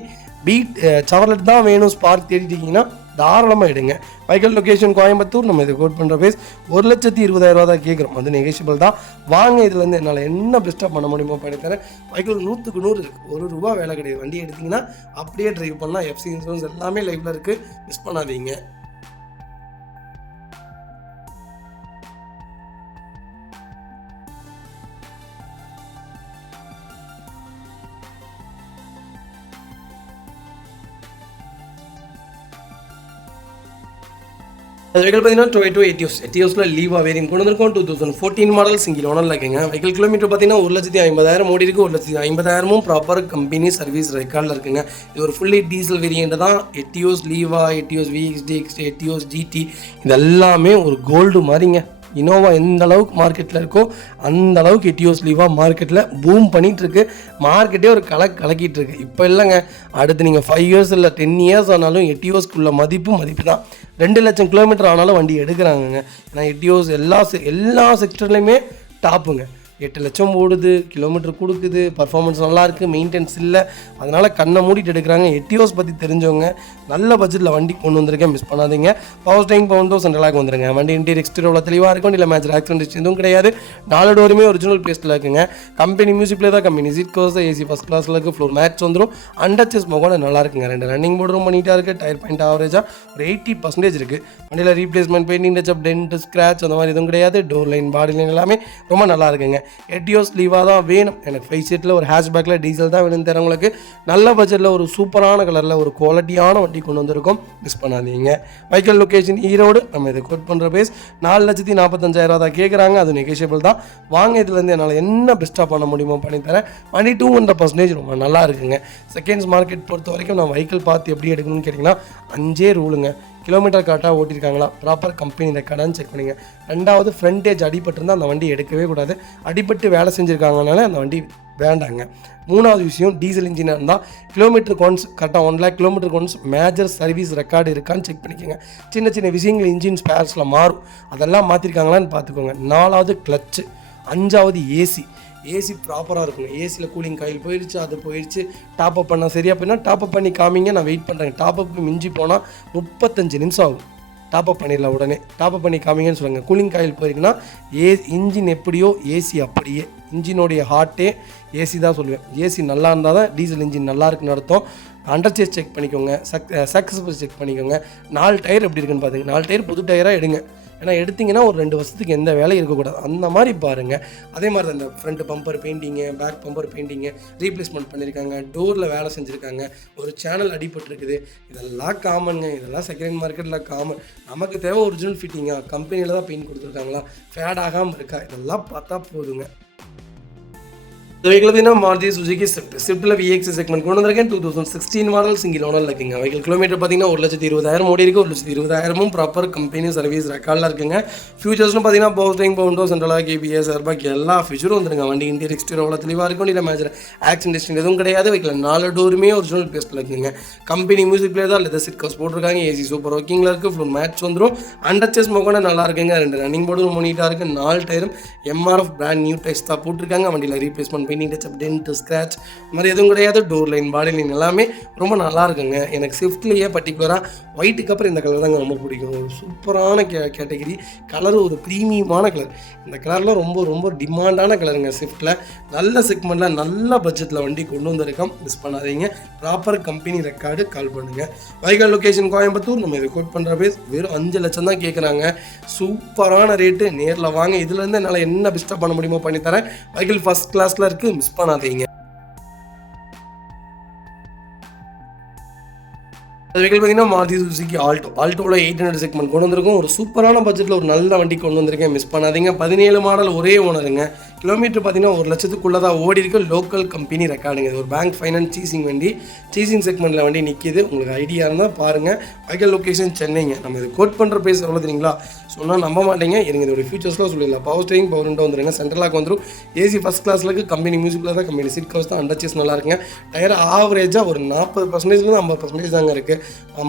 பீட் சார்லட் தான் வேணும் ஸ்பார்க் தேடிட்டிங்கன்னா தாராளமாக எடுங்க. Vehicle location Coimbatore. நம்ம இது கோட் பண்ணுற பேஸ் ₹1,20,000 தான் கேட்குறோம். அது நெகோஷியபிள் தான். வாங்க. இதுலேருந்து என்னால் என்ன பெஸ்ட்டாக பண்ண முடியுமோ பண்ணி தரேன். வெஹிக்கிள் 100க்கு 100 இருக்குது. ₹1 வேலை கிடையாது. வண்டி எடுத்திங்கன்னா அப்படியே ட்ரைவ் பண்ணலாம். எஃப்சி இன்சூரன்ஸ் எல்லாமே லைஃப்பில் இருக்குது. மிஸ் பண்ணாதீங்க. வெஹிக்கிள் பார்த்தீங்கன்னா டொயோட்டோ எட்டியோஸில் லீவா வேரியன்ட் கொண்டு வந்திருக்கோம். 2014 மாடல் சிங்கிள் ஓனரில் இருக்குங்க. வெஹிக்கிள் கிலோமீட்டர் பார்த்தீங்கன்னா 1,50,000 ஓடி இருக்குது. 1,50,000 ப்ராப்பர் கம்பெனி சர்வீஸ் ரெக்கார்டில் இருக்குங்க. இது ஒரு ஃபுல்லி டீசல் வேரியன்ட் தான். எட்டியோஸ் லீவா, எட்டியோஸ் விஎக்ஸ்டி, எட்டியோஸ் ஜிடி இது எல்லாமே ஒரு கோல்டு மாதிரிங்க. இனோவா எந்த அளவுக்கு மார்க்கெட்டில் இருக்கோ அந்த அளவுக்கு எட்டியோஸ் லீவா மார்க்கெட்டில் பூம் பண்ணிகிட்ருக்கு. மார்க்கெட்டே ஒரு கலக்கிட்டு இருக்கு. இப்போ இல்லைங்க, அடுத்து நீங்கள் 5 இயர்ஸ் இல்லை 10 இயர்ஸ் ஆனாலும் எட்டியோஸ்க்குள்ள மதிப்பு தான். 2 லட்சம் கிலோமீட்டர் ஆனாலும் வண்டி எடுக்கிறாங்கங்க. ஏன்னா எட்டியோஸ் எல்லா செக்டர்லையுமே டாப்புங்க. 8 லட்சம் ஓடுது, கிலோமீட்டர் கொடுக்குது, பர்ஃபார்மன்ஸ் நல்லாயிருக்கு, மெயின்டெனன்ஸ் இல்லை, அதனால் கண்ணை மூடிட்டு எடுக்கிறாங்க. எட்டியோஸ் பற்றி தெரிஞ்சவங்க நல்ல பட்ஜெட்டில் வண்டி கொண்டு வந்திருக்கேன், மிஸ் பண்ணாதீங்க. பவர் ஸ்டேரிங் பவுண்டோ சென்ட்ரலாக வந்துருங்க. வண்டி இன்டீரியர் எக்ஸ்டீரியர் தெளிவாக இருக்கும், இல்லை மேட்ச் ஆக்சிடென்ட் எதுவும் கிடையாது. 4 டோருமே ஒரிஜினல் பிளேஸில் இருக்குங்க. கம்பெனி மியூசிக் பிளே தான், company seat covers, AC first கிளாஸில் இருக்குது, ஃப்ளோர் மேட்ச் வந்துடும். அண்டர்ச்சஸ் மோகோட நல்லா இருக்குங்க. 2 ரன்னிங் போர்டு ரொம்ப நீட்டாக இருக்குது. டயர் பாயிண்ட் ஆவரேஜாக ஒரு 80% இருக்குது. வண்டியில் replacement, painting touch up, dent, scratch அந்த மாதிரி எதுவும் கிடையாது. டோர் லைன், பாடி லைன் எல்லாமே ரொம்ப நல்லா இருக்குங்க. எட்டியோஸ் லீவாக தான் வேணும் எனக்கு. 5 சீட்டில் ஒரு ஹேஷ்பேக்கில் டீசல் தான் வேணும்னு தரவங்களுக்கு நல்ல பட்ஜெட்டில் ஒரு சூப்பரான கலரில் ஒரு குவாலிட்டியான வண்டி கொண்டு வந்திருக்கோம், மிஸ் பண்ணாதீங்க. Vehicle location Erode. நம்ம இதை கோட் பண்ணுற பேஸ் 4,45,000 தான் கேட்குறாங்க. அது நெகோஷியபிள் தான். வாங்க, இதுலேருந்து என்னால் என்ன பெஸ்ட்டாக பண்ண முடியுமோ பண்ணித்தரேன். வண்டி 200% ரொம்ப நல்லா இருக்குங்க. செகண்ட்ஸ் மார்க்கெட் பொறுத்த வரைக்கும் நான் வெஹிக்கிள் பார்த்து எப்படி எடுக்கணும்னு கேட்டிங்கன்னா 5 ரூலுங்க. கிலோமீட்டர் கரெக்டாக ஓட்டியிருக்காங்களா, ப்ராப்பர் கம்பெனி ரெக்கார்டான்னு செக் பண்ணுங்கள். 2வது ஃப்ரண்டேஜ் அடிபட்டிருந்தால் அந்த வண்டி எடுக்கவே கூடாது. அடிபட்டு வேலை செஞ்சுருக்காங்கனால அந்த வண்டி வேண்டாங்க. 3வது விஷயம், டீசல் இன்ஜினாக இருந்தால் கிலோமீட்டர் ஒன்ஸ் கரெக்டாக 1 lakh கிலோமீட்டருக்கு ஒன்ஸ் மேஜர் சர்வீஸ் ரெக்கார்டு இருக்கான்னு செக் பண்ணிக்கோங்க. சின்ன விஷயங்கள் இன்ஜின் ஸ்பேர்ஸில் மாறும், அதெல்லாம் மாற்றிருக்காங்களான்னு பார்த்துக்கோங்க. 4வது கிளச்சு. 5வது ஏசி ப்ராப்பராக இருக்குங்க. ஏசியில் கூலிங் காயில் போயிடுச்சு, அது போயிடுச்சு, டாப்அப் பண்ணால் சரியா போயினா டாப்அப் பண்ணி காமிங்க, நான் வெயிட் பண்ணுறேன். டாப்அப் மிஞ்சி போனால் 35 நிமிஷம் ஆகும். டாப்அப் பண்ணிடலாம் உடனே. டாப்அப் பண்ணி காமிங்கன்னு சொல்லுங்கள். கூலிங் காயில் போயிருக்குன்னா இன்ஜின் எப்படியோ ஏசி அப்படியே. இன்ஜினோடைய ஹார்ட்டே ஏசி தான் சொல்லுவேன். ஏசி நல்லா இருந்தால் தான் டீசல் இன்ஜின் நல்லா இருக்குன்னு அர்த்தம். அண்டர்ச்சேஸ் செக் பண்ணிக்கோங்க, சக்ஸஸ்ஃபுல் செக் பண்ணிக்கோங்க. 4 டயர் எப்படி இருக்குன்னு பார்த்துங்க. 4 டயர் புது டயராக எடுங்க. ஏன்னா எடுத்திங்கன்னா ஒரு 2 வருஷத்துக்கு எந்த வேலையும் இருக்கக்கூடாது, அந்த மாதிரி பாருங்கள். அதே மாதிரி தான் இந்த front bumper painting, back bumper painting replacement பண்ணியிருக்காங்க. டோரில் வேலை செஞ்சுருக்காங்க. ஒரு சேனல் அடிபட்டுருக்குது. இதெல்லாம் காமனுங்க. இதெல்லாம் செகண்ட் மார்க்கெட்டில் காமன். நமக்கு தேவை ஒரிஜினல் ஃபிட்டிங்காக, கம்பெனியில் தான் பெயிண்ட் கொடுத்துருக்காங்களா, ஃபேட் ஆகாமல் இருக்கா, இதெல்லாம் பார்த்தா போதுங்க. வெஹிக்கிள் பார்த்தீங்கன்னா மாருதி சுசுகி ஸ்விஃப்ட்டில் விஎக்ஸ் செக்மெண்ட் கொண்டு வந்திருக்கேன். 2016 மாடல் சிங்கிள் ஓனர் இருக்குங்க. வெஹிக்கிள் கிலோமீட்டர் பார்த்தீங்கன்னா 1,20,000 ஓடி இருக்குது. 1,20,000 ப்ராப்பர் கம்பெனி சர்வீஸ் ரெக்கார்டில் இருக்குங்க. ஃபியூச்சர்ஸ்னு பார்த்தீங்கன்னா பவர் ஸ்டேரிங், பவுண்டோ சென்ட்ரலாக, கேபிஎஸ், ஏர்பேக் எல்லா ஃபியூச்சரும் வந்துருங்க. வண்டி இன்டீரியர் எக்ஸ்டீரியர் தெளிவாக இருக்கும், இல்லை மேஜர் ஆக்சிடென்ட் எதுவும் கிடையாது. வெஹிக்கிள் 4 டோருமே ஒரிஜினல் பேஸ்ட்டில் இருக்குங்க. கம்பெனி மியூசிக் பிளே தான், லெதர் சீட் கவர்ஸ் போட்டிருக்காங்க. ஏசி சூப்பர் ஒர்க்கிங்கில் இருக்குது. ஃபுல் மேட்ச் வந்துடும். அண்டர்ச்சேஸ் மோகோட நல்லா இருக்குங்க. 2 ரன்னிங் போர்டு ரொம்ப நீட்டாக இருக்குது. 4 டயரும் எம்ஆர்எஃப் பிராண்ட் நியூ டெக்ஸ் தான் போட்டிருக்காங்க. வண்டியில் replacement, painting touch up, dent, scratch மாதிரி எதுவும் கிடையாது. டோர் லைன், பாடி லைன் எல்லாமே ரொம்ப நல்லா இருக்குங்க. எனக்கு ஸ்விஃப்ட்லேயே பர்டிகுலராக ஒயிட்டுக்கு அப்புறம் இந்த கலர் தாங்க ரொம்ப பிடிக்கும். ஒரு சூப்பரான கேட்டகிரி கலர், ஒரு ப்ரீமியமான கலர். இந்த கலர்லாம் ரொம்ப டிமாண்டான கலருங்க. ஸ்விஃப்ட்டில் நல்ல செக்மெண்ட்டில் நல்ல பட்ஜெட்டில் வண்டி கொண்டு வந்திருக்கோம், மிஸ் பண்ணாதீங்க. ப்ராப்பர் கம்பெனி ரெக்கார்டு கால் பண்ணுங்கள். Vehicle location Coimbatore. நம்ம இதை கோட் பண்ணுற பேஸ் வெறும் 5 லட்சம் தான் கேட்குறாங்க. சூப்பரான ரேட்டு. நேரில் வாங்க. இதுலேருந்து என்னால் என்ன பெஸ்ட்டாக பண்ண முடியுமோ பண்ணித்தரேன். வெஹிக்கிள் ஃபஸ்ட் கிளாஸில் இருக்குது, மிஸ் பண்ணாதீங்க. வெஹிக்கிள் பார்த்தீங்கன்னா மாருதி சுசுகி ஆல்டோவில் 800 செக்மெண்ட் கொண்டு வந்திருக்கும். ஒரு சூப்பரான பட்ஜெட்டில் ஒரு நல்ல வண்டி கொண்டு வந்திருக்கேன், மிஸ் பண்ணாதீங்க. 17 மாடல், ஒரே ஓனருங்க. கிலோமீட்டர் பார்த்தீங்கன்னா 1 லட்சத்துக்குள்ளே தான் ஓடி இருக்கு. லோக்கல் கம்பெனி ரெக்கார்டுங்க. இது ஒரு பேங்க் ஃபைனான்ஸ் சீசிங் வண்டி. சீசிங் செக்மெண்ட்டில் வண்டி நிற்கிது. உங்களுக்கு ஐடியா இருந்தால் பாருங்கள். வெஹிக்கிள் லொக்கேஷன் சென்னைங்க. நம்ம இது கோட் பண்ணுற பேஸ் எவ்வளோ தெரியுங்களா, சொன்னால் நம்ப மாட்டீங்க. எனக்கு இதோட ஃபீச்சர்ஸ்லாம் சொல்லிடலாம். பவர் ஸ்டேரிங், பவர் விண்டோ வந்துருங்க. சென்ட்ரலாக வந்துடும். ஏசி ஃபஸ்ட் கிளாஸில் இருக்குது. கம்பெனி மியூசிக்கில் தான், கம்பெனி சீட் கவர்ஸ் தான். அண்டர்ச்சேஸ் நல்லா இருக்குங்க. டயர் ஆவரேஜாக ஒரு 40%லேருந்து 50% தாங்க இருக்குது.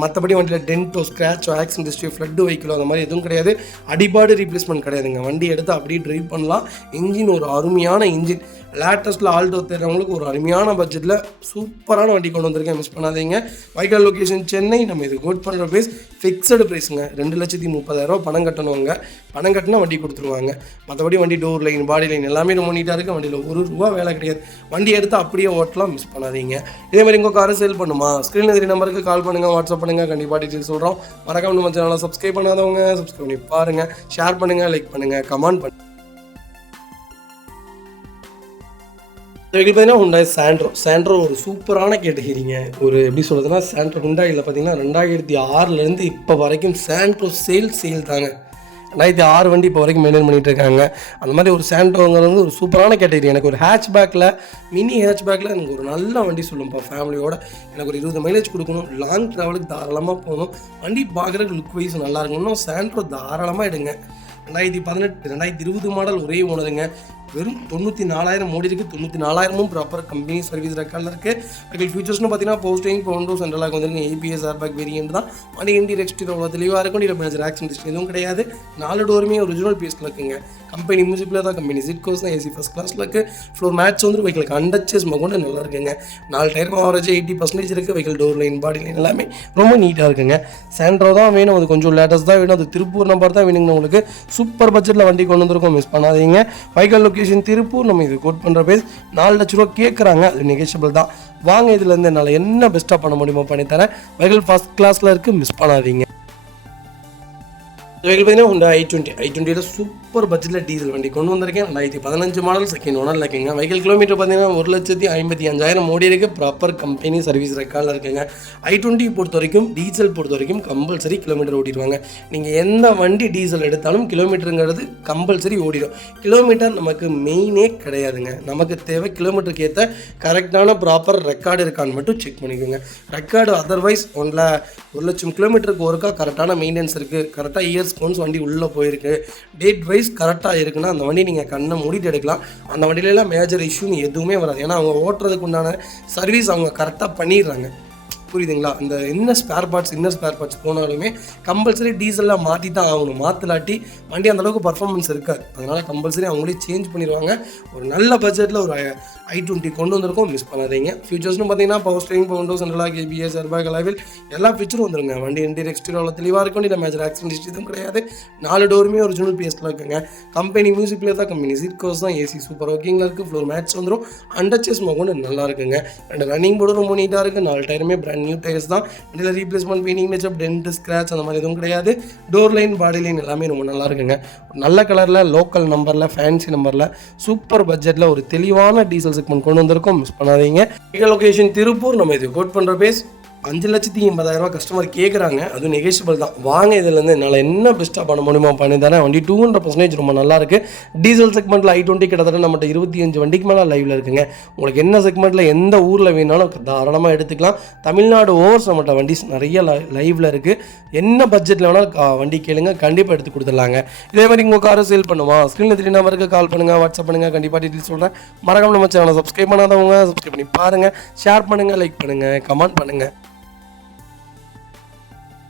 மற்றபடி வண்டியில் டென்ட்டோ, ஸ்க்ராச்சோ, ஆக்சிடென்ட், ஃப்ளட்டு வெஹிக்கிளோ அந்த மாதிரி எதுவும் கிடையாது. அடிபாடு ரீப்ளேஸ்மெண்ட் கிடையாதுங்க. வண்டி எடுத்து அப்படியே ட்ரைவ் பண்ணலாம். இன்ஜின் ஒரு அருமையான இன்ஜின். லேட்டஸ்ட்டில் ஆல்டோ தேடுறவங்களுக்கு ஒரு அருமையான பட்ஜெட்டில் சூப்பரான வண்டி கொண்டு வந்திருக்கேன், மிஸ் பண்ணாதீங்க. Vehicle location Chennai. நம்ம இது கோட் பண்ணுற ப்ரைஸ் ஃபிக்ஸடு ப்ரைஸுங்க. 2,30,000 பணம் கட்டணுவாங்க. பணம் கட்டினா வண்டி கொடுத்துருவாங்க. மற்றபடி வண்டி டோர் லைன், பாடி லைன் எல்லாமே ரொம்ப நீட்டாக இருக்குது. வண்டியில் ₹1 வேலை கிடையாது. வண்டி எடுத்து அப்படியே ஓட்டலாம், மிஸ் பண்ணாதீங்க. இதே மாதிரி உங்கள் காரை சேல் பண்ணுமா, ஸ்க்ரீனில் தெரிய நம்பருக்கு கால் பண்ணுங்கள், வாட்ஸ்அப் பண்ணுங்கள். கண்டிப்பாக டீட்டெயில்ஸ் சொல்கிறோம். மறக்காம நம்ம சேனலை சப்ஸ்கிரைப் பண்ணாதவங்க சப்ஸ்கிரைப் பண்ணி பாருங்கள். ஷேர் பண்ணுங்கள், லைக் பண்ணுங்கள், கமெண்ட் பண்ணுங்கள். வெஹிக்கிள் பார்த்தீங்கன்னா ஹுண்டாய் சாண்ட்ரோ ஒரு சூப்பரான கேட்டகிரிங்க. ஒரு எப்படி சொல்கிறதுனா, ஹுண்டாயில் பார்த்தீங்கன்னா 2006 இப்போ வரைக்கும் சாண்ட்ரோ சேல் தாங்க. 2006 வண்டி இப்போ வரைக்கும் மெயின்டைன் பண்ணிகிட்டு இருக்காங்க. அந்த மாதிரி ஒரு சாண்ட்ரோங்கிறது ஒரு சூப்பரான கேட்டகிரி. எனக்கு ஒரு ஹேட்ச்பேக்கில், மினி ஹேட்ச்பேக்கில் எனக்கு ஒரு நல்ல வண்டி சொல்லும்ப்பா. ஃபேமிலியோட எனக்கு ஒரு 20 மைலேஜ் கொடுக்கணும், லாங் ட்ராவலுக்கு தாராளமாக போகணும், வண்டி பார்க்குறதுக்கு லுக் வைஸ் நல்லா இருக்கணும், சாண்ட்ரோ தாராளமாக எடுங்க. 2018 2020 மாடல் ஒரே ஓனருங்க. வெறும் 94,000 ஓடி இருக்குது. 94,000 ப்ராப்பர் கம்பெனி சர்வீஸ் ரெக்கார்டில் இருக்குது. வெஹிக்கிள் ஃபீச்சர்ஸ்னு பார்த்தீங்கன்னா போஸ்டிங் பவுண்டோ சென்ட்ரலாக வந்துருங்க. ஏபிஎஸ் ஏர்பேக் வேரியன்ட் தான். வண்டி இன்டீரியர் எக்ஸ்டீரியர் அவ்வளோ தெளிவாக இருக்கும். இதில் மேஜர் ஆக்சிடென்ட் எதுவும் கிடையாது. 4 டோருமே ஒரிஜினல் பீஸில் இருக்குங்க. கம்பெனி மியூசிக்கில் தான், கம்பெனி சிட்கோஸ் தான், ஏசி ஃபஸ்ட் கிளாஸில் இருக்குது. ஃப்ளோர் மேட்ச் வந்து வெஹிக்கிளுக்கு அண்டச்சஸ் மகொண்டு நல்லா இருக்குங்க. 4 டயர் ஆவரேஜ் 80% இருக்குது. Vehicle door line body line எல்லாமே ரொம்ப நீட்டாக இருக்குங்க. சாண்ட்ரோ தான் வேணும், அது கொஞ்சம் லேட்டஸ்ட் தான் வேணும், அது திருப்பூர் நம்பர் தான் வேணுங்க. உங்களுக்கு சூப்பர் பட்ஜெட்டில் வண்டி கொண்டு வந்திருக்கோம், மிஸ் பண்ணாதீங்க. Vehicle location Tiruppur. நம்ம இது கோட் பண்ணுற பேஸ் 4 லட்ச ரூபா கேட்குறாங்க, அது நெகோஷியபிள் தான். வாங்க, இதுலேருந்து என்னால் என்ன பெஸ்ட்டாக பண்ண முடியுமோ பண்ணித்தரேன். வெஹிக்கிள் ஃபஸ்ட் கிளாஸில் இருக்குது, மிஸ் பண்ணாதீங்க. வெஹிக்கிள் பார்த்தீங்கன்னா ஹோண்டா i20 சூப்பர் பட்ஜெட்டில் டீசல் வண்டி கொண்டு வந்திருக்கேன். 2015 மாடல் செகண்ட் ஓனர் இருக்குங்க. வெஹிக்கிள் கிலோமீட்டர் பார்த்தீங்கன்னா 1,55,000 ஓடி இருக்குது. ப்ராப்பர் கம்பெனி சர்வீஸ் ரெக்கார்டில் இருக்குங்க. i20 பொறுத்த வரைக்கும், டீசல் பொறுத்த வரைக்கும் கம்பல்சரி கிலோமீட்டர் ஓடிடுவாங்க. நீங்கள் எந்த வண்டி டீசல் எடுத்தாலும் கிலோமீட்டருங்கிறது கம்பல்சரி ஓடிடும். கிலோமீட்டர் நமக்கு மெயினே கிடையாதுங்க. நமக்கு தேவை கிலோமீட்டருக்கு ஏற்ற கரெக்டான ப்ராப்பர் ரெக்கார்டு இருக்கான்னு மட்டும் செக் பண்ணிக்கோங்க. ரெக்கார்டு அதர்வைஸ் 1,00,000 கிலோமீட்டருக்கு ஒருக்கா கரெக்டான மெயின்டெனன்ஸ் இருக்குது, கரெக்டாக இயர்ஸ் ஒன்ஸ் வண்டி உள்ளே போயிருக்கு, டேட் வைஸ் கரெக்டாக இருக்குன்னா அந்த வண்டி நீங்கள் கண்ணை மூடிட்டு எடுக்கலாம். அந்த வண்டியிலலாம் மேஜர் இஷ்யூன்னு எதுவுமே வராது. ஏன்னா அவங்க ஓட்டுறதுக்கு உண்டான சர்வீஸ் அவங்க கரெக்டாக பண்ணிடுறாங்க. புரியுதுங்களா? இந்த என்ன ஸ்பேர் பார்ட்ஸ் போனாலுமே கம்பல்சரி டீசலில் மாற்றி தான் ஆகணும். மாற்றலாட்டி வண்டி அந்தளவுக்கு பர்ஃபார்மன்ஸ் இருக்காது. அதனால் கம்பல்சரி அவங்களே சேஞ்ச் பண்ணிடுவாங்க. ஒரு நல்ல பட்ஜெட்டில் ஒரு i20 கொண்டு வந்திருக்கோம், மிஸ் பண்ணாதீங்க. ஃபியூச்சர்ஸ்னு பார்த்தீங்கன்னா பவர் ஸ்டீரிங், பவுண்டோ சென்ட்ரலாக, ஏபிஎஸ் ஏர்பேக் அலாவில் எல்லா ஃபீச்சரும் வந்துருங்க. வண்டி இன்டீரியர் எக்ஸ்டீரியர் அவ்வளோ தெளிவாக இருக்கும். இல்லை மேஜர் ஆக்சிடென்ட் எதுவும் கிடையாது. 4 டோருமே ஒரிஜினல் பேஸில் இருக்குங்க. கம்பெனி மியூசிக்கில் தான், கம்பெனி சீட்கோஸ் தான், ஏசி சூப்பர் ஒர்க்கிங்கில் இருக்குது. ஃப்ளோர் மேட்ச் வந்துடும். அண்டர்ச்சேஸ் மகொண்டு நல்லா இருக்குங்க. ரெண்டு ரன்னிங் போர்டு ரொம்ப நீட்டாக இருக்குது. 4 டயருமே பிராண்ட் நியூ டயர்ஸ் தான். இதில் replacement, painting, touch up, dent, scratch அந்த மாதிரி எதுவும் கிடையாது. டோர் லைன், பாடி லைன் எல்லாமே ரொம்ப நல்லா இருக்குங்க. நல்ல கலரில், லோக்கல் நம்பரில், ஃபேன்சி நம்பரில், சூப்பர் பட்ஜெட்டில் ஒரு தெளிவான டீசல் செக்மெண்ட் கொண்டு வந்திருக்கோம், மிஸ் பண்ணாதீங்க. லொகேஷன் திருப்பூர். நம்ம இது கோட் பண்ணுற பேஸ் 5,80,000 கஸ்டமர் கேட்குறாங்க, அதுவும் நெகோஷியபிள் தான். வாங்க, இதுலேருந்து என்னால் என்ன பெஸ்ட்டாக பண்ண முடியுமோ பண்ணி தரேன். வண்டி 200% ரொம்ப நல்லா இருக்குது. டீசல் செக்மெண்ட்டில் i20 கிட்டத்தட்ட நம்மகிட்ட 25 வண்டிக்கு மேலே லைவில் இருக்குங்க. உங்களுக்கு என்ன செக்மெண்ட்டில் எந்த ஊரில் வேணாலும் தாராளமாக எடுத்துக்கலாம். தமிழ்நாடு ஓவர்ஸ் நம்மகிட்ட வண்டி நிறைய லைவில் இருக்குது. என்ன பட்ஜெட்டில் வேணாலும் வண்டி கேளுங்க, கண்டிப்பாக எடுத்து கொடுத்துடலாங்க. இதே மாதிரி உங்கள் காரை சேல் பண்ணுமா, ஸ்க்ரீனில் 3 நம்பருக்கு கால் பண்ணுங்கள், வாட்ஸ்அப் பண்ணுங்கள், கண்டிப்பாக டீட்டெயில்ஸ் சொல்கிறேன். மறக்காம நம்ம சேனலை சப்ஸ்கிரைப் பண்ணாதவங்க சப்ஸ்கிரைப் பண்ணி பாருங்கள், ஷேர் பண்ணுங்கள், லைக் பண்ணுங்கள், கமெண்ட் பண்ணுங்கள்.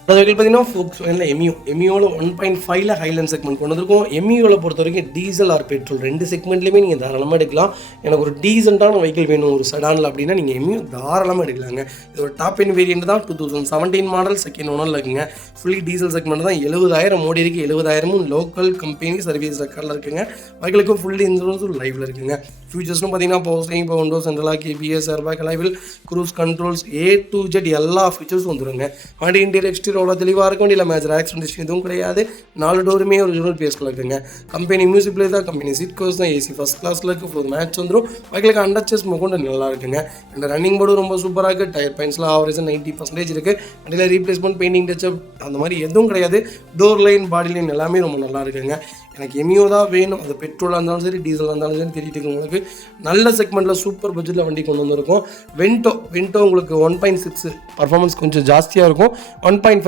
வெஹிக்கிள் பார்த்தீங்கன்னா ஃபோக்ஸ்வேகனில் எமியோவில் 1.5ல் ஹைலேண்ட் செக்மெண்ட் கொண்டு வந்திருக்கோம். எமியோவில் பொறுத்த வரைக்கும் டீசல் ஆர் பெட்ரோல் 2 செக்மெண்ட்லேயுமே நீங்கள் தாராளமாக எடுக்கலாம். எனக்கு ஒரு டீசெண்டான வெஹிக்கிள் வேணும் ஒரு செடானில் அப்படின்னா நீங்கள் எமியோ தாராளமாக எடுக்கலாங்க. இது ஒரு டாப் என் வேரியன்ட் தான். 2017 மாடல் செகண்ட் ஓனரில் இருக்குங்க. ஃபுல்லி டீசல் செக்மெண்ட் தான். 70,000 ஓடி இருக்குது. 70,000 லோக்கல் கம்பெனி சர்வீஸ் ரெக்கார்டில் இருக்குங்க. வெஹிக்கிளுக்கும் ஃபுல்லி இன்சூரன்ஸ் லைவில் இருக்குங்க. ஃபியூச்சர்ஸ்னு பார்த்தீங்கன்னா பவர் ஸ்டீரிங், பவுண்டோ சென்ட்ரலாக, ABS airbag alloy wheel, cruise controls, A to Z எல்லா ஃபீச்சர்ஸும் வந்துருங்க. வண்டி இன்டீரியர் எக்ஸ்டீரியர் அவ்வளோ தெளிவாக இருக்கும். இல்லை மேஜர் ஆக்சிடென்ட் எதுவும் கிடையாது. 4 டோருமே ஒரிஜினல் பேஸில் இருக்குங்க. கம்பெனி மியூசிக் பிளே தான், கம்பெனி சீட்கோஸ் தான், ஏசி ஃபஸ்ட் கிளாஸில் இருக்குது. ஃபுல் மேட்ச் வந்துடும். வெஹிக்கிளுக்கு அண்டர்ச்சேஸ் மொக்கொண்டு நல்லா இருக்குங்க. இந்த ரன்னிங் போர்டு ரொம்ப சூப்பராக இருக்குது. டயர் பாயிண்ட்ஸ்லாம் ஆவரேஜ் 90% இருக்குது. வண்டியில் ரீப்ளேஸ்மெண்ட், பெயிண்டிங், டச்சப் அந்த மாதிரி எதுவும் கிடையாது. டோர் லைன், பாடி லைன் எல்லாமே ரொம்ப நல்லா இருக்குங்க. எனக்கு எமியோ தான் வேணும். அது பெட்ரோலாக இருந்தாலும் சரி, டீசலாக இருந்தாலும் சரி தெரியிட்டு உங்களுக்கு நல்ல செக்மெண்ட்டில் சூப்பர் பட்ஜெட்டில் வண்டி கொண்டு வந்திருக்கோம். வென்டோ உங்களுக்கு 1.6 பர்ஃபார்மன்ஸ் கொஞ்சம் ஜாஸ்தியாக இருக்கும். 1.5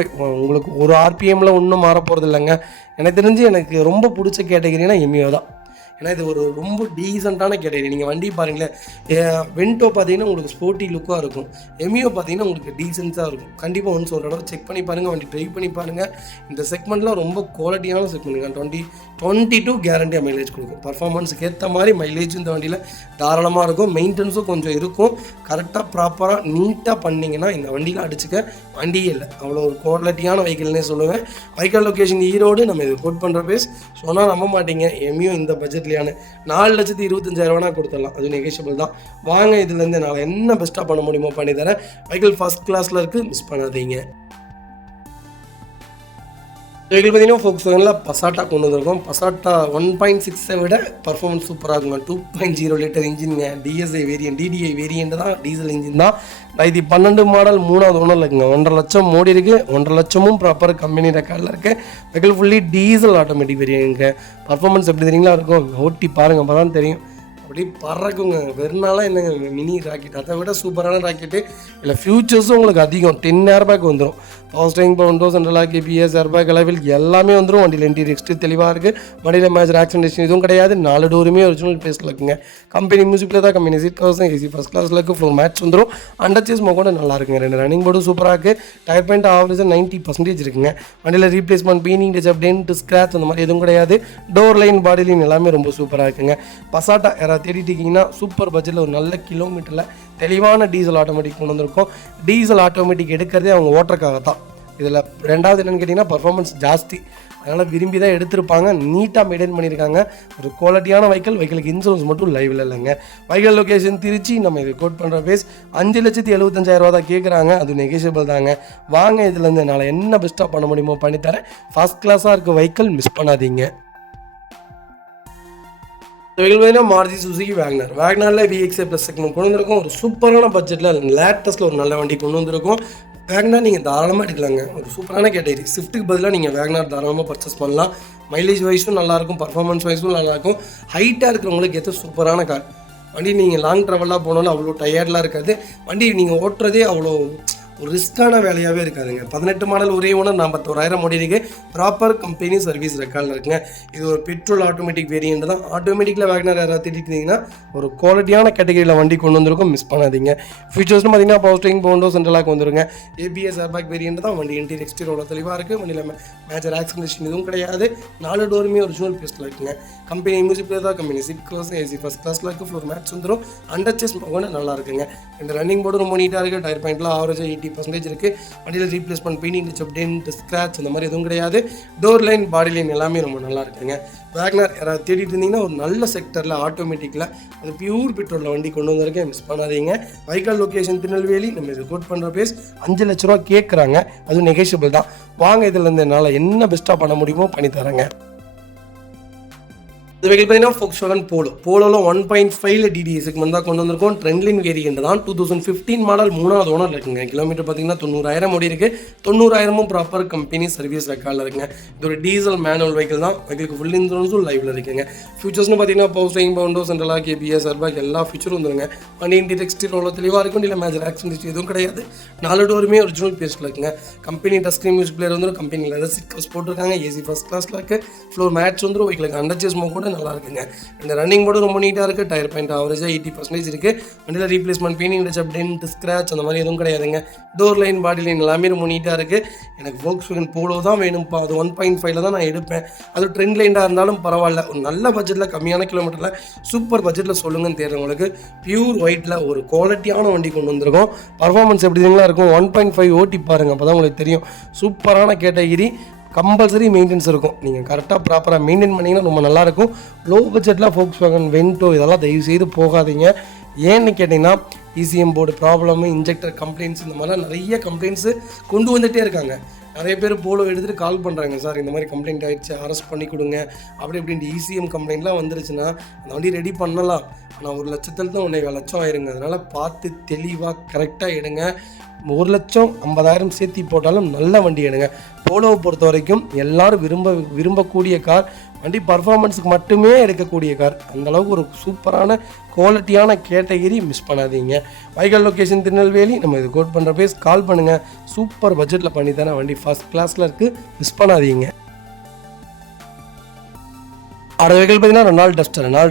உங்களுக்கு ஒரு RPMல ஒன்றும் மாற போகிறது இல்லைங்க. எனக்கு தெரிஞ்சு எனக்கு ரொம்ப பிடிச்ச கேட்டகரினா எமியோ தான். ஏன்னா இது ஒரு ரொம்ப டீசெண்டான கேட்டகரி. நீங்கள் வண்டி பாருங்களேன், வென்டோ பார்த்தீங்கன்னா உங்களுக்கு ஸ்போர்ட்டி லுக்காக இருக்கும். எமியோ பார்த்தீங்கன்னா உங்களுக்கு டீசென்ஸாக இருக்கும். கண்டிப்பாக ஒன்று ஒரு தடவை செக் பண்ணி பாருங்கள், வண்டி ட்ரைவ் பண்ணி பாருங்கள். இந்த செக்மெண்ட்லாம் ரொம்ப குவாலிட்டியான செக்மெண்ட்டுங்க. 22 கேரண்டியாக மைலேஜ் கொடுக்கும். பர்ஃபார்மன்ஸுக்கு ஏற்ற மாதிரி மைலேஜ் இந்த வண்டியில் தாராளமாக இருக்கும். மெயின்டெனன்ஸும் கொஞ்சம் இருக்கும். கரெக்டாக ப்ராப்பராக நீட்டாக பண்ணிங்கன்னா இந்த வண்டியில் அடிச்சுக்க வண்டியே இல்லை. அவ்வளோ ஒரு குவாலிட்டியான வெஹிக்கிள்னே சொல்லுவேன். Vehicle location Erode. நம்ம இது கோட் பண்ணுற பேஸ் சொன்னால் நம்ப மாட்டீங்க. எமியோ இந்த பட்ஜெட் 4,25,000 கொடுத்துடலாம், அது நெகோஷியபிள் தான். வாங்க, இதுலேருந்து நான் என்ன பெஸ்ட்டாக பண்ண முடியுமோ பண்ணி தரேன். வெஹிக்கிள் ஃபர்ஸ்ட் கிளாஸில் இருக்குது, மிஸ் பண்ணாதீங்க. வெஹிக்கிள் பார்த்தீங்கன்னா ஃபோக்ஸ்வேகனில் பசாட்டா கொண்டு வந்திருக்கோம். பசாட்டா 1.6 விட பர்ஃபார்மன்ஸ் சூப்பராக இருக்குங்க. 2.0 லிட்டர் இன்ஜின்ங்க. DSI வேரியன்ட், DDI வேரியன்ட் தான், டீசல் இன்ஜின் தான். 2012 மாடல் 3வது ஓனரில் இருக்குங்க. 1.5 லட்சம் ஓடி இருக்குது. 1.5 லட்சமும் ப்ராப்பர் கம்பெனி ரெக்கார்டில் இருக்குது. வெஹிக்கிள் ஃபுல்லி டீசல் ஆட்டோமேட்டிக் வேரியன்ட்ங்க. பர்ஃபார்மன்ஸ் எப்படி தெரியுங்களா இருக்கும், ஓட்டி பாருங்கள், அப்போ தான் தெரியும். அப்படி பறக்குங்க. வெறும்னாலாம் என்னங்க மினி ராக்கெட், அதை விட சூப்பரான ராக்கெட்டு. இல்லை ஃபியூச்சர்ஸும் உங்களுக்கு அதிகம் 10 ஏர்பேக் வந்துடும். Power steering, windows, central KBS, airbag, alloy wheel எல்லாமே வந்துடும். வண்டியில் இன்டீரியர் எக்ஸ்ட்ரீம் தெளிவாக இருக்குது. வண்டியில் மேஜர் ஆக்சிடென்டேஷன் எதுவும் கிடையாது. 4 டோருமே ஒரிஜினல் பேஸில் இருக்குங்க. கம்பெனி மியூசிக்கில் தான், கம்பெனி சீட் கவர்ஸ் தான், ஏசி ஃபஸ்ட் கிளாஸில் இருக்குது. ஃப்ளோர் மேட்ச் வந்துடும். அண்டர்ச்சேஸ் கூட நல்லா இருக்குங்க. 2 ரன்னிங் போர்டும் சூப்பராக இருக்குது. டயர் பாயிண்ட் ஆவரேஜாக 90% இருக்குங்க. வண்டியில் replacement, painting, touch, dent, scratch அந்த மாதிரி எதுவும் கிடையாது. டோர் லைன், பாடி லைன் எல்லாமே ரொம்ப சூப்பராக இருக்குங்க. பசாட்டா யாராவது தேடிட்டு இருக்கீங்கன்னா சூப்பர் பட்ஜெட்டில் ஒரு நல்ல கிலோமீட்டரில் தெளிவான டீசல் ஆட்டோமேட்டிக் கொண்டு வந்திருக்கோம். டீசல் ஆட்டோமேட்டிக் எடுக்கிறதே அவங்க ஓட்டுறக்காக தான். இதில் ரெண்டாவது என்னென்னு கேட்டிங்கன்னா பர்ஃபார்மன்ஸ் ஜாஸ்தி, அதனால் விரும்பி தான் எடுத்திருப்பாங்க. நீட்டாக மெயின்டைன் பண்ணியிருக்காங்க. ஒரு குவாலிட்டியான வெஹிக்கிளுக்கு இன்சூரன்ஸ் மட்டும் லைவில் இல்லைங்க. Vehicle location Trichy. நம்ம இது கோட் பண்ணுற பேஸ் 5,75,000 தான் கேட்குறாங்க. அது நெகோஷியபிள் தாங்க. வாங்க, இதுலேருந்து என்னால் என்ன பெஸ்ட்டாக பண்ண முடியுமோ பண்ணித்தரேன். ஃபஸ்ட் கிளாஸாக இருக்க வெஹிக்கிள் மிஸ் பண்ணாதீங்க. வெஹிக்கிள் பார்த்தீங்கன்னா மாருதி சுசுகி வேகனர். வேகனரில் VXI ப்ளஸ் செக்மெண்ட் கொண்டு வந்திருக்கோம். ஒரு சூப்பரான பட்ஜெட்டில் லேட்டஸ்ட்டில் ஒரு நல்ல வண்டி கொண்டு வந்திருக்கோம். வேகனார் நீங்கள் தாராளமாக எடுக்கலாங்க. ஒரு சூப்பரான கேட்டகரி. ஸ்விஃப்ட்டுக்கு பதிலாக நீங்கள் வேகனார் தாராளமாக பர்ச்சேஸ் பண்ணலாம். மைலேஜ் வைஸும் நல்லாயிருக்கும், பர்ஃபார்மன்ஸ் வைஸும் நல்லாயிருக்கும். ஹைட்டாக இருக்கிறவங்களுக்கு ஏற்ற சூப்பரான கார். வண்டி நீங்கள் லாங் ட்ராவலாக போனாலும் அவ்வளோ டயர்டெலாம் இருக்காது. வண்டி நீங்கள் ஓட்டுறதே அவ்வளோ ஒரு ரிஸ்க்கான வேலையாகவே இருக்காதுங்க. 18 மாடல், ஒரே ஓனர், 41,000 ஓடி இருக்கு. ப்ராப்பர் கம்பெனி சர்வீஸ் ரெக்கார்டில் இருக்குங்க. இது ஒரு பெட்ரோல் ஆட்டோமேட்டிக் வேரியண்ட் தான். ஆட்டோமேட்டிக்கில் வேகனர் யாராவது திட்டிங்கன்னா ஒரு குவாலிட்டியான கேட்டகரியில் வண்டி கொண்டு வந்திருக்கும், மிஸ் பண்ணாதீங்க. ஃபியூச்சர்ஸ்னு பார்த்தீங்கன்னா பவர் ஸ்டேரிங், விண்டோஸ், சென்ட்ரல் வந்துருங்க. ABS ஏர்பேக் வேரியண்ட் தான். வண்டி இன்டீரியர் எக்ஸ்டீரியர் தெளிவாக இருக்குது. வண்டியில் மேஜர் ஆக்சிடென்டேஷன் எதுவும் கிடையாது. 4 டோருமே ஒரிஜினல் பேஸில் இருக்குங்க. கம்பெனி மியூசிக்கில் தான், company seat covers, AC first கிளாஸில் இருக்குது. ஃப்ளோர் மேட்ச் வந்துடும். அண்டர்ச்சேஸ் கூட நல்லா இருக்குங்க. இந்த ரன்னிங் போர்டு ரொம்ப நீட்டாக இருக்குது. டயர் பாயிண்ட்லாம் ஆவரேஜாக 80% இருக்குது. வண்டியில் replacement, painting, touch, dent, scratch அந்த மாதிரி எதுவும் கிடையாது. டோர் லைன், பாடி லைன் எல்லாமே ரொம்ப நல்லா இருக்குங்க. வேகனர் யாராவது தேடிட்டு இருந்தீங்கன்னா ஒரு நல்ல செக்டரில் ஆட்டோமேட்டிக்கில் அது பியூர் பெட்ரோலில் வண்டி கொண்டு வந்திருக்கேன், மிஸ் பண்ணாதீங்க. Vehicle location Tirunelveli. நம்ம இது கோட் பண்ணுற பேஸ் 5 லட்ச ரூபா கேட்குறாங்க. அதுவும் நெகோஷியபிள் தான். வாங்க, இதில் இருந்து என்னால் என்ன பெஸ்ட்டாக பண்ண முடியுமோ பண்ணித்தரேங்க. இது வெஹிக்கிள் பார்த்தீங்கன்னா Volkswagen போலோவில் 1.5 DDI செக்மெண்ட் தான் கொண்டு வந்திருக்கோம். ட்ரெண்ட்லின் வேரியண்ட் தான். 2015 மாடல், 3வது ஓனர் இருக்குங்க. கிலோமீட்டர் பார்த்தீங்கன்னா 90,000 ஓடி இருக்குது. 90,000ம் ப்ராப்பர் கம்பெனி சர்வீஸ் ரெக்கார்டில் இருக்குங்க. இது ஒரு டீசல் மேனுவல் வெஹிக்கிள் தான். வெஹிக்கிளுக்கு ஃபுல் இன்சூரன்ஸும் லைவில் இருக்குங்க. ஃபியூச்சர்ஸ்னு பார்த்தீங்கன்னா power steering, windows, central KBS, airbag எல்லா ஃபியூச்சரும் வந்துருங்க. வண்டி இன்டீரியர் எக்ஸ்டீரியர் தெளிவாக இருக்கும். இல்லை மேஜர் ஆக்சிடென்ட் எதுவும் கிடையாது. 4 டோருமே ஒரிஜினல் பேஸில் இருக்குங்க. Company touch screen music player வந்துடும். கம்பெனியில் லெதர் சீட் கவர்ஸ் போட்டிருக்காங்க. ஏசி ஃபஸ்ட் கிளாஸில் இருக்குது. ஃப்ளோர் மேட்ச் வந்துடும். வெஹிக்கிளுக்கு அண்டர்ச்சேஸ் கூட நல்லா இருக்குங்க. இந்த ரன்னிங் போர்டு ரொம்ப நீட்டாக இருக்குது. டயர் பாயிண்ட் ஆவரேஜாக 80% இருக்குது. வண்டியில் replacement, painting, touch, dent, scratch அந்த மாதிரி எதுவும் கிடையாதுங்க. டோர் லைன், பாடி லைன் எல்லாமே ரொம்ப நீட்டாக இருக்குது. எனக்கு Volkswagen போலோ தான் வேணும்ப்பா, அது 1.5ல தான் நான் எடுப்பேன், அது ட்ரெண்ட் லைனாக இருந்தாலும் பரவாயில்ல, ஒரு நல்ல பட்ஜெட்டில் கம்மியான கிலோமீட்டரில் சூப்பர் பட்ஜெட்டில் சொல்லுங்கன்னு தேடுறவங்களுக்கு பியூர் ஒயிட்டில் ஒரு குவாலிட்டியான வண்டி கொண்டு வந்திருக்கோம். பர்ஃபார்மன்ஸ் எப்படிங்களா இருக்கும், 1.5 ஓட்டி பாருங்கள், அப்போ தான் உங்களுக்கு தெரியும். சூப்பரான கேட்டகிரி, கம்பல்சரி மெயின்டெனன்ஸ் இருக்கும். நீங்கள் கரெக்டாக ப்ராப்பராக மெயின்டைன் பண்ணிங்கன்னா ரொம்ப நல்லாயிருக்கும். லோ பட்ஜெட்டில் Volkswagen வென்டோ இதெல்லாம் தயவு செய்து போகாதீங்க. ஏன்னு கேட்டிங்கன்னா ECM board problem, injector complaints, இந்த மாதிரிலாம் நிறைய கம்ப்ளைண்ட்ஸு கொண்டு வந்துகிட்டே இருக்காங்க. நிறைய பேர் போலோ எடுத்துகிட்டு கால் பண்ணுறாங்க, சார் இந்த மாதிரி கம்ப்ளைண்ட் ஆகிடுச்சு, அரெஸ்ட் பண்ணி கொடுங்க அப்படி இப்படின்ட்டு. ECM கம்ப்ளைண்ட்லாம் வந்துருச்சுன்னா அந்த வண்டி ரெடி பண்ணலாம், ஆனால் 1 லட்சத்தில் தான் 1.25 லட்சம் ஆயிருங்க. அதனால் பார்த்து தெளிவாக கரெக்டாக எடுங்க. 1,50,000 சேர்த்தி போட்டாலும் நல்ல வண்டி எடுங்க. போலோவை பொறுத்த வரைக்கும் எல்லோரும் விரும்பக்கூடிய கார், வண்டி பர்ஃபார்மன்ஸுக்கு மட்டுமே எடுக்கக்கூடிய கார், அந்தளவுக்கு ஒரு சூப்பரான குவாலிட்டியான கேட்டகிரி, மிஸ் பண்ணாதீங்க. Vehicle location Tirunelveli. நம்ம இது கோட் பண்ணுற பேஸ் கால் பண்ணுங்கள், சூப்பர் பட்ஜெட்டில் பண்ணி தரேன். வண்டி ஃபஸ்ட் கிளாஸில் இருக்குது, மிஸ் பண்ணாதீங்க. அடுத்த வெஹிக்கிள் பார்த்தீங்கன்னா ரெனால்ட்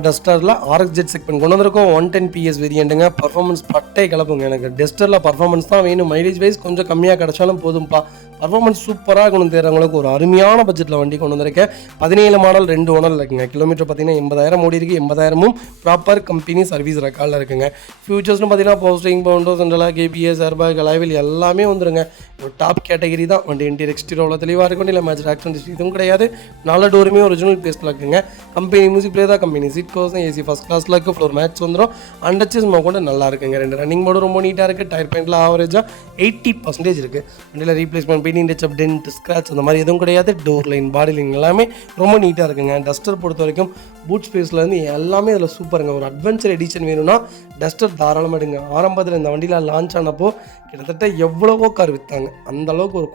டஸ்டரில் RXZ செக்மெண்ட் கொண்டு வந்திருக்கோம். 110 PS வேரியண்ட்டுங்க. பர்ஃபார்மன்ஸ் பட்டை கலப்புங்க. எனக்கு டஸ்டரில் பர்ஃபார்மன்ஸ் தான் வேணும், மைலேஜ் வைஸ் கொஞ்சம் கம்மியாக கிடச்சாலும் போதும்ப்பா, பர்ஃபார்மன்ஸ் சூப்பராக கொண்டு தேர்றவங்களுக்கு ஒரு அருமையான பட்ஜெட்டில் வண்டி கொண்டு வந்திருக்கேன். 17 மாடல் 2 ஓனர் இருக்குங்க. கிலோமீட்டர் பார்த்தீங்கன்னா 80,000 ஓடி இருக்குது. 80,000ம் ப்ராப்பர் கம்பெனி சர்வீஸ் ரெக்கார்டில் இருக்குங்க. ஃபியூச்சர்ஸ்னு பார்த்தீங்கன்னா power steering, windows, central KBS, airbag, alloy wheel எல்லாமே வந்துருங்க. ஒரு டாப் கேட்டகிரி தான். வண்டி இன்டீரியர் எக்ஸ்டீரியர் தெளிவாக இருக்கும். இல்லை மேஜர் ஆக்சிடென்ட் இதுவும் கிடையாது. 4 டோருமே ஒரிஜினல் பேஸில் இருக்குங்க. கம்பெனி மியூசிக் பிளே தான், company seat covers, AC first கிளாஸில் இருக்குது. ஃப்ளோர் மேட்ச் வந்துடும். அண்டர்ச்சேஸ் கூட நல்லா இருக்குங்க. 2 ரன்னிங் போர்டு ரொம்ப நீட்டாக இருக்குது. டயர் பாயிண்ட்டில் ஆவரேஜாக 80% இருக்குது. வண்டியில் replacement, painting, touch, dent, scratch அந்த மாதிரி எதுவும் கிடையாது. டோர் லைன், பாடி லைன் எல்லாமே ரொம்ப நீட்டாக இருக்குங்க. டஸ்டர் பொறுத்த வரைக்கும் பூட் ஸ்பேஸ்லேருந்து எல்லாமே இதில் சூப்பருங்க. ஒரு அட்வென்ச்சர் எடிஷன் வேணும்னா டஸ்டர் தாராளமாக எடுங்க. ஆரம்பத்தில் இந்த வண்டியில் லான்ச் ஆனப்போ கிட்டத்தட்ட எவ்வளவோ கார் விற்றாங்க. அந்தளவுக்கு ஒரு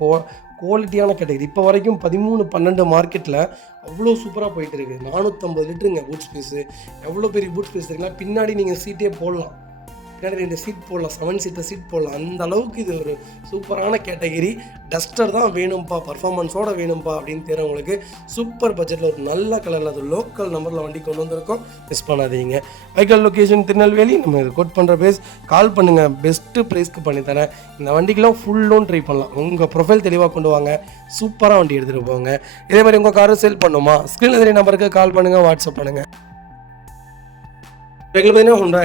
குவாலிட்டியான கேட்டகரி. இப்போ வரைக்கும் 13-12 மார்க்கெட்டில் அவ்வளோ சூப்பராக போயிட்டு இருக்குது. 450 லிட்டருங்க பூட் ஸ்பேஸு. எவ்வளோ பெரிய பூட் ஸ்பேஸ் இருக்குங்களா, பின்னாடி நீங்கள் சீட்டே போடலாம், பின்னாடி 2 சீட் போடலாம், 7 சீட்டர் சீட் போடலாம். அந்த அளவுக்கு இது ஒரு சூப்பரான கேட்டகரி. டஸ்டர் தான் வேணும்ப்பா, பர்ஃபார்மன்ஸோடு வேணும்ப்பா அப்படின்னு தெரிறவங்களுக்கு சூப்பர் பட்ஜெட்டில் ஒரு நல்ல கலரில் அது லோக்கல் நம்பரில் வண்டி கொண்டு வந்திருக்கோம். மிஸ் பண்ணாதீங்க. Vehicle location Tirunelveli. நம்ம இது கோட் பண்ணுற பேஸ் கால் பண்ணுங்கள், பெஸ்ட்டு ப்ரைஸ்க்கு பண்ணித்தரேன். இந்த வண்டிக்கெலாம் ஃபுல் லோன் ட்ரை பண்ணலாம். உங்கள் ப்ரொஃபைல் தெளிவாக கொண்டு வாங்க, சூப்பராக வண்டி எடுத்துகிட்டு போங்க. இதே மாதிரி உங்கள் காரை சேல் பண்ணுமா, ஸ்க்ரீனில் தெரிய நம்பருக்கு கால் பண்ணுங்கள், வாட்ஸ்அப் பண்ணுங்கள். வெஹிக்கிள் பார்த்தீங்கன்னா Honda